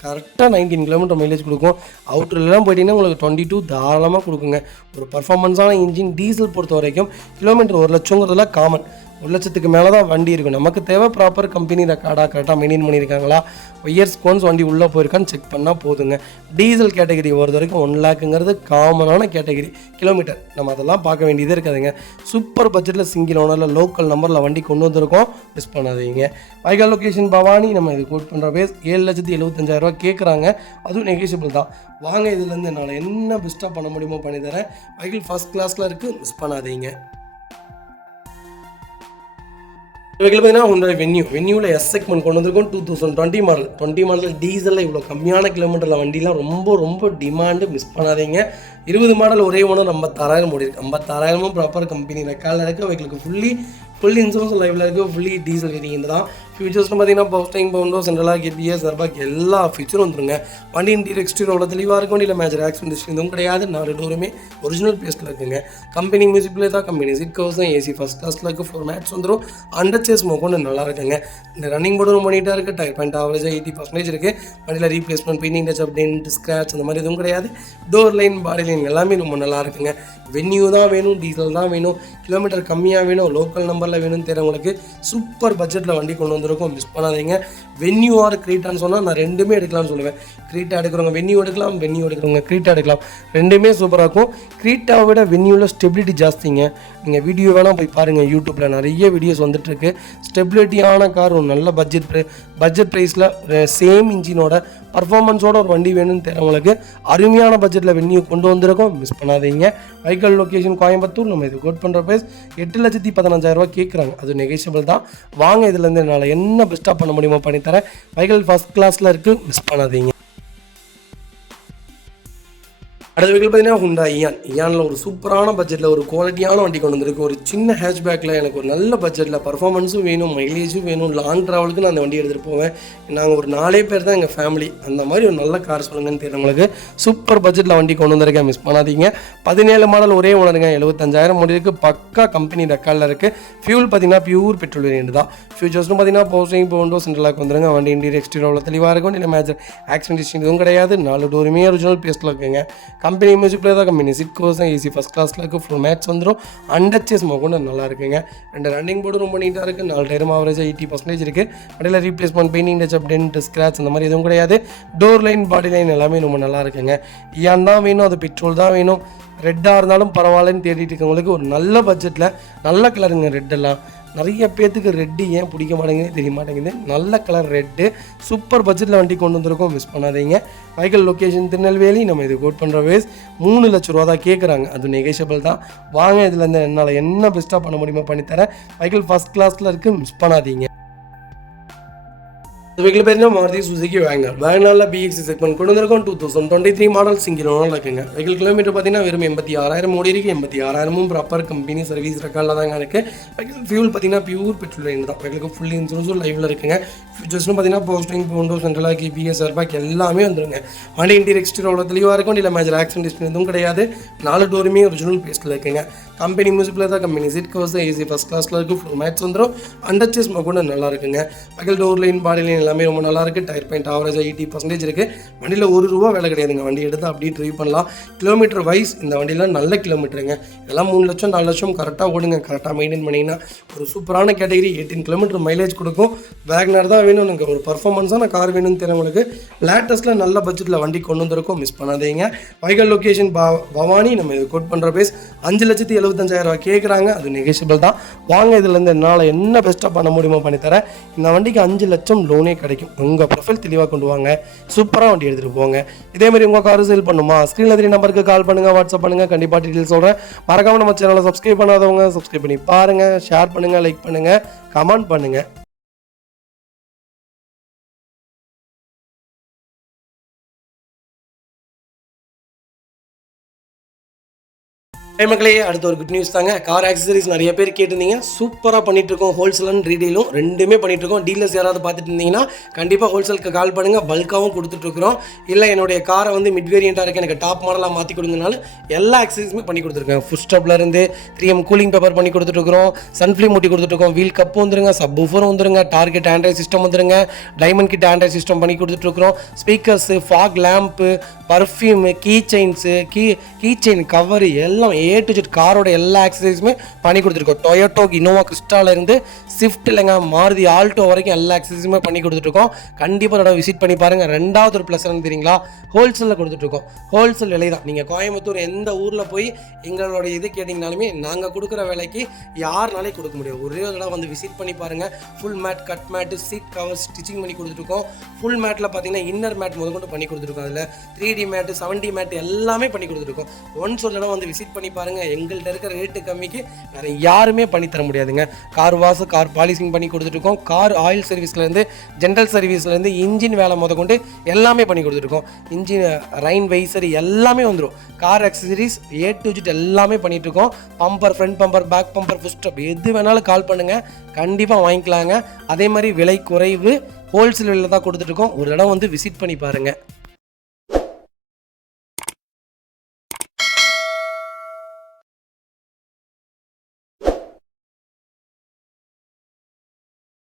கரெக்டாக 19 கிலோமீட்டர் மைலேஜ் கொடுக்கும். அவுட்டர்லாம் போயிட்டீங்கன்னா உங்களுக்கு 22 தாராளமாக கொடுக்குங்க. ஒரு பர்ஃபார்மன்ஸான இன்ஜின் டீசல் பொறுத்த வரைக்கும் கிலோமீட்டர் 1 லட்சங்கிறதுல காமன். 1 லட்சத்துக்கு மேலே தான் வண்டி இருக்கும். நமக்கு தேவை ப்ராப்பர் கம்பெனி ரெக்கார்டாக கரெக்டாக மெயின்டைன் பண்ணியிருக்காங்களா, இயர்ஸ் கோன்ஸ் வண்டி உள்ளே போயிருக்கான்னு செக் பண்ணால் போதுங்க. டீசல் கேட்டகரி பொறுத்த வரைக்கும் 1 லேக்குங்கிறது காமனான கேட்டகரி. கிலோமீட்டர் நம்ம அதெல்லாம் பார்க்க வேண்டியதே இருக்காதுங்க. சூப்பர் பட்ஜெட்டில் சிங்கிள் ஓனரில் லோக்கல் நம்பரில் வண்டி கொண்டு வந்திருக்கோம். மிஸ் பண்ணாதீங்க. வைகல் லொக்கேஷன் பவானி. நம்ம இது கோட் பண்ணுற பேஸ் 7,75,000 கேட்குறாங்க. அதுவும் நெகிஷியபிள் தான். வாங்க, இதுலேருந்து என்னால் என்ன பெஸ்ட்டாக பண்ண முடியுமோ பண்ணித்தரேன். வைகல் ஃபஸ்ட் கிளாஸில் இருக்குது. மிஸ் பண்ணாதீங்க. வெஹிக்கிள் பார்த்தீங்கன்னா ஹுண்டாய் வென்யூவில் எஸ் செக்மெண்ட் கொண்டு வந்திருக்கோம். 2020 மாடல். 20 மாடல் டீசலில் இவ்வளோ கம்மியான கிலோமீட்டரில் வண்டிலாம் ரொம்ப ரொம்ப டிமாண்டு. மிஸ் பண்ணாதீங்க. 20 மாடல் ஒரே ஓனர் 56,000 ஓடி இருக்குது. 56,000 ப்ராப்பர் கம்பெனி ரெக்கார்டில் இருக்குது. வெஹிக்கிளுக்கு ஃபுல் இன்சூரன்ஸ் லைவில் இருக்குது. ஃபுல்லி டீசல் வேரியன்ட் தான். ஃபியூச்சர்ஸ்னு பார்த்தீங்கன்னா பவர் ஸ்டீரிங், பவுண்டோ, சென்ட்ரலாக கேபிஎஸ், ஏர்பேக் எல்லா ஃபியூச்சரும் வந்துருங்க. வண்டி இன்டீரியர் எக்ஸ்டீரியர் தெளிவாக இருக்கும். இல்லை மேட்ச் ஆக்சிடென்ட் எதுவும் கிடையாது. 4 டோருமே ஒரிஜினல் பேஸ்ட்டில் இருக்குங்க. கம்பெனி மியூசிக் பிளேயர் தான், கம்பெனி சீட் கவர்ஸ் தான், ஏசி ஃபஸ்ட் கிளாஸில் இருக்குது. 4 மேட்ச் வந்துடும். அண்டர்ச்சேஸ் மொக்கொண்டு நல்லா இருக்குங்க. இந்த ரன்னிங் போர்டு ரொம்ப நீட்டாக இருக்குது. டயர் பாயிண்ட் ஆவரேஜாக 80% இருக்குது. வண்டியில் replacement, painting touch, dent, scratch அந்த மாதிரி எதுவும் கிடையாது. டோர் லைன், பாடி லைன் எல்லாமே ரொம்ப நல்லா இருக்குங்க. வென்யூ தான் வேணும், டீசல் தான் வேணும், கிலோமீட்டர் கம்மியாக வேணும், லோக்கல் நம்பரில் வேணும்னு தெரிஞ்சவங்களுக்கு சூப்பர் பட்ஜெட்டில் வண்டி கொண்டு வந்திருக்கோம். மிஸ் பண்ணாதீங்க. வென்யூ ஆர் கிரீட்டான்னு சொன்னால் நான் 2மே எடுக்கலாம்னு சொல்லுவேன். கிரீட்டா எடுக்கிறவங்க வென்யூ எடுக்கலாம், வென்யூ எடுக்கிறவங்க கிரீட்டா எடுக்கலாம். 2மே சூப்பராக இருக்கும். கிரீட்டாவை விட வென்யூவில் ஸ்டெபிலிட்டி ஜாஸ்திங்க. நீங்கள் வீடியோ வேணால் போய் பாருங்கள். யூடியூப்பில் நிறைய வீடியோஸ் வந்துட்டுருக்கு. ஸ்டெபிலிட்டியான கார், ஒரு நல்ல பட்ஜெட் ப்ரைஸில் சேம் இன்ஜினோட பர்ஃபார்மன்ஸோட ஒரு வண்டி வேணும்னு தெரிஞ்சவங்களுக்கு அருமையான பட்ஜெட்டில் வென்யூ கொண்டு வந்திருக்கோம். மிஸ் பண்ணாதீங்க. வைக்கல் லொக்கேஷன் கோயம்புத்தூர். நம்ம இது கோட் பண்ணுற ப்ரைஸ் 8,15,000 கேட்குறாங்க. அது நெகோஷியபிள் தான். வாங்க, இதுலேருந்து என்னால் என்ன பெஸ்ட்டாக பண்ண முடியுமோ பண்ணித்தரேன். வைக்கல் ஃபஸ்ட் கிளாஸில் இருக்குது. மிஸ் பண்ணாதீங்க. அடுத்த வெஹிக்கிள் பார்த்தீங்கன்னா ஹுண்டாய் இயானில் ஒரு சூப்பரான பட்ஜெட்டில் ஒரு குவாலிட்டியான வண்டி கொண்டு வந்திருக்கு. ஒரு சின்ன ஹேட்ச்பேக்கில் எனக்கு ஒரு நல்ல பட்ஜெட்டில் பர்ஃபார்மன்ஸும் வேணும், மைலேஜும் வேணும், லாங் ட்ராவலுக்கு நான் அந்த வண்டி எடுத்துகிட்டு போவேன். நாங்கள் ஒரு 4 பேர் தான் எங்கள் ஃபேமிலி. அந்த மாதிரி ஒரு நல்ல கார் சொல்லுங்கன்னு தெரியுறவங்களுக்கு சூப்பர் பட்ஜெட்டில் வண்டி கொண்டு வந்திருக்கேன். மிஸ் பண்ணாதீங்க. 17 மாடல் ஒரே ஓனருங்க. 75,000 ஓடி இருக்குது. பக்கா கம்பெனி ரெக்கார்டில் இருக்குது. ஃபியூல் பார்த்தீங்கன்னா பியூர் பெட்ரோல் வேரியன்ட் தான். ஃபியூச்சர்ஸ்னு பார்த்தீங்கன்னா பவர் ஸ்டீரிங், பவுண்டோ, சென்ட்ரலாக வந்துருங்க. வண்டி இன்டீரியர் எக்ஸ்டீரியர் தெளிவாக இருக்கும். இல்லை மேட்ச் ஆக்சிடென்ட் எதுவும் கிடையாது. 4 டோருமே ஒரிஜினல் பேஸ்ட்டில் இருக்குங்க. கம்பெனி மியூசிக் பிளேயர் தான், கம்பெனி சீட் கவர்ஸ் தான், ஏசி ஃபஸ்ட் கிளாஸில் இருக்குது. ஃபுல் மேட்ச் வந்துடும். அண்டர்ச்சேஸ் மொக்கொண்டு நல்லா இருக்குங்க. 2 ரன்னிங் போர்டு ரொம்ப நீட்டாக இருக்குது. 4 டயரும் ஆவரேஜாக 80% இருக்குது. வண்டியில் replacement, painting touch, dent, scratch அந்த மாதிரி எதுவும் கிடையாது. டோர் லைன், பாடி லைன் எல்லாமே ரொம்ப நல்லா இருக்குங்க. இயான் தான் வேணும், அது பெட்ரோல் தான் வேணும், ரெட்டாக இருந்தாலும் பரவாயில்லன்னு தேடிட்டு இருக்கவங்களுக்கு ஒரு நல்ல பட்ஜெட்டில் நல்ல கலருங்க. ரெட்டெல்லாம் நிறைய பேர்த்துக்கு ரெட்டு ஏன் பிடிக்க மாட்டேங்குது தெரிய மாட்டேங்குது. நல்ல கலர் ரெட்டு சூப்பர் பட்ஜெட்டில் வண்டி கொண்டு வந்திருக்கோம். மிஸ் பண்ணாதீங்க. வைக்கல் லொக்கேஷன் திருநெல்வேலி. நம்ம இது கோட் பண்ணுற வேஸ் 3 லட்ச ரூபா தான் கேட்குறாங்க. அது நெகோஷியபிள் தான். வாங்க, இதுலேருந்து என்னால் என்ன பெஸ்ட்டாக பண்ண முடியுமோ பண்ணித்தரேன். வைக்கல் ஃபஸ்ட் கிளாஸில் இருக்குது. மிஸ் பண்ணாதீங்க. வெஹிக்கிள் பேர் மாருதி சுசுகி வேங்கர். வேங்கரில் பிஎக்ஸி செக்மெண்ட் கொண்டு வந்திருக்கோம். 2023 மாடல் சிங்கிள் ஓனர் இருக்குங்க. வெஹிக்கிள் கிலோமீட்டர் பார்த்தீங்கன்னா வெறும் 86,000 ஓடி இருக்கு. 86,000 ப்ராப்பர் கம்பெனி சர்வீஸ் ரெக்கார்டில் தாங்க இருக்குது. வெஹிக்கிள் ஃபியூல் பார்த்தீங்கன்னா பியூர் பெட்ரோல் லைன் தான். வெஹிக்கிளுக்கு ஃபுல் இன்சூரன்ஸும் லைவில் இருக்குங்க. ஃபியூச்சர்ஸ்னு பார்த்தீங்கன்னா போஸ்டிங், விண்டோ சென்ட்ரலாக, கிபிஎஸ், ஏர்பேக் எல்லாமே வந்துருங்க. வண்டி இன்டீரியர் எக்ஸ்டீரியர் அவ்வளோ தெளிவாக இருக்கும். இல்லை மேஜர் ஆக்சிடென்ட் ஹிஸ்ட்ரி எதுவும் கிடையாது. 4 டோருமே ஒரிஜினல் பேஸ்ட்டில் இருக்குங்க. கம்பெனி மியூசிக்கில் தான் company seat covers AC first கிளாஸில் இருக்குது. ஃபுல் மேட்ச் வந்துடும். அண்டர்ச்சேஸ் கூட நல்லா இருக்குங்க. Vehicle door line, body line எல்லாமே ரொம்ப நல்லா இருக்குது. டயர் பாயிண்ட் ஆவரேஜாக 80% இருக்குது. வண்டியில் ₹1 வேலை கிடையாதுங்க. வண்டி எடுத்து அப்படியே ட்ரைவ் பண்ணலாம். கிலோமீட்டர் வைஸ் இந்த வண்டியில் நல்ல கிலோமீட்டருங்க. இதெல்லாம் 3 லட்சம் 4 லட்சம் கரெக்டாக ஓடுங்க. கரெக்டாக மெயின்டைன் பண்ணிங்கன்னா ஒரு சூப்பரான கேட்டகரி 18 கிலோமீட்டர் மைலேஜ் கொடுக்கும். வேகனர் தான் வேணும் எனக்கு. ஒரு பர்ஃபார்மன்ஸான கார் வேணும்னு தெரியுங்களுக்கு லேட்டஸ்ட்டில் நல்ல பட்ஜெட்டில் வண்டி கொண்டு வந்திருக்கோம். மிஸ் பண்ணாதீங்க. Vehicle location Bhavani. நம்ம இது கோட் பண்ணுற பேஸ் 5,75,000 கேட்குறாங்க. அது நெகோஷியபிள் தான். வாங்க இதுலேருந்து என்னால் என்ன பெஸ்ட்டாக பண்ண முடியுமோ பண்ணித்தரேன். இந்த வண்டிக்கு 5 லட்சம் லோனே கிடைக்கும். உங்கள் ப்ரொஃபைல் தெளிவாக கொண்டு வாங்க. சூப்பராக வண்டி எடுத்துகிட்டு போங்க. இதேமாதிரி உங்கள் கார் சேல் பண்ணுமா? ஸ்க்ரீனில் 3 நம்பருக்கு கால் பண்ணுங்கள், வாட்ஸ்அப் பண்ணுங்கள். கண்டிப்பாக டீட்டெயில்ஸ் சொல்கிறேன். மறக்காமல் நம்ம சேனலை சப்ஸ்கிரைப் பண்ணாதவங்க சப்ஸ்கிரைப் பண்ணி பாருங்கள். ஷேர் பண்ணுங்கள், லைக் பண்ணுங்கள், கமெண்ட் பண்ணுங்கள். மக்களே, அடுத்த ஒரு குட் நியூஸ் தாங்க. கார் ஆக்சசரிஸ் நிறைய பேர் கேட்டிருந்தீங்க. சூப்பராக பண்ணிகிட்ருக்கோம். ஹோல்சேல் அண்ட் ரீடெயிலும் ரெண்டுமே பண்ணிகிட்ருக்கோம். டீலர்ஸ் யாராவது பார்த்துட்டு இருந்தீங்கன்னா கண்டிப்பாக ஹோல்சேலுக்கு கால் பண்ணுங்கள். பல்காகவும் கொடுத்துட்ருக்குறோம். இல்லை என்னுடைய காரை வந்து மிட் வேரியண்ட்டாக இருக்குது, எனக்கு டாப் மாடலாக மாற்றி கொடுங்கனாலும் எல்லா ஆக்சசரிஸுமே பண்ணி கொடுத்துருக்கேன். ஃபுட் ஸ்டப்லேருந்து 3M கூலிங் பேப்பர் பண்ணி கொடுத்துட்ருக்குறோம். சன்ஃப்ளீம் மூட்டி கொடுத்துட்ருக்கோம். வீல் கப்பு வந்துருங்க, சப் ஊஃபரும் வந்துருங்க, டார்கெட் ஆண்ட்ராய்ட் சிஸ்டம் வந்துருங்க, டைமண்ட் கிட் ஆண்ட்ராய்ட் சிஸ்டம் பண்ணி கொடுத்துட்ருக்குறோம். Speakers, fog lamp, perfume, key chains, key chain cover எல்லாம் A to Z காரோட எல்லா ஆக்சசரிஸுமே பண்ணி கொடுத்துருக்கோம். டொயோட்டோ, இனோவா கிறிஸ்டாலேருந்து ஸ்விஃப்ட் இல்லைங்க மாருதி ஆல்டோ வரைக்கும் எல்லா ஆக்சசரிஸுமே பண்ணி கொடுத்துட்ருக்கோம். கண்டிப்பாக அதோட விசிட் பண்ணி பாருங்கள். ரெண்டாவது ஒரு ப்ளஸ் என்ன தெரியுங்களா? ஹோல்சேலில் கொடுத்துட்ருக்கோம். ஹோல்சேல் விலை தான். நீங்கள் கோயம்புத்தூர் எந்த ஊரில் போய் எங்களோட இது கேட்டிங்கனாலுமே நாங்கள் கொடுக்குற விலைக்கு யாருனாலே கொடுக்க முடியும். ஒரே ஒரு தடவை வந்து விசிட் பண்ணி பாருங்கள். Full mat, cut mat, seat cover stitching பண்ணி கொடுத்துருக்கோம். ஃபுல் மேட்டில் பார்த்தீங்கன்னா இன்னர் மேட் முதற்கொண்டு பண்ணி கொடுத்துருக்கோம். அதில் 3D மேட்டு, 7D மேட்டு எல்லாமே பண்ணி கொடுத்துருக்கோம். ஒன்ஸ் ஒரு தடவை வந்து விசிட் பண்ணி பாருங்கள். எங்கள்கிட்ட இருக்கிற ரேட்டு கம்மிக்கு வேறு யாருமே பண்ணி தர முடியாதுங்க. கார் வாஷ், கார் பாலிசிங் பண்ணி கொடுத்துருக்கோம். கார் ஆயில் சர்வீஸ்லேருந்து, ஜென்ரல் சர்வீஸ்லேருந்து, இன்ஜின் வேலை முதற்கொண்டு எல்லாமே பண்ணி கொடுத்துருக்கோம். இன்ஜின் ரைன் வைசர் எல்லாமே வந்துடும். Car accessories A to Z எல்லாமே பண்ணிகிட்ருக்கோம். Bumper, front bumper, back bumper, foot step எது வேணாலும் கால் பண்ணுங்கள். கண்டிப்பாக வாங்கிக்கலாங்க. அதே மாதிரி விலை குறைவு. ஹோல்சேல் விலையில் தான் கொடுத்துட்ருக்கோம். ஒரு இடம் வந்து விசிட் பண்ணி பாருங்கள்.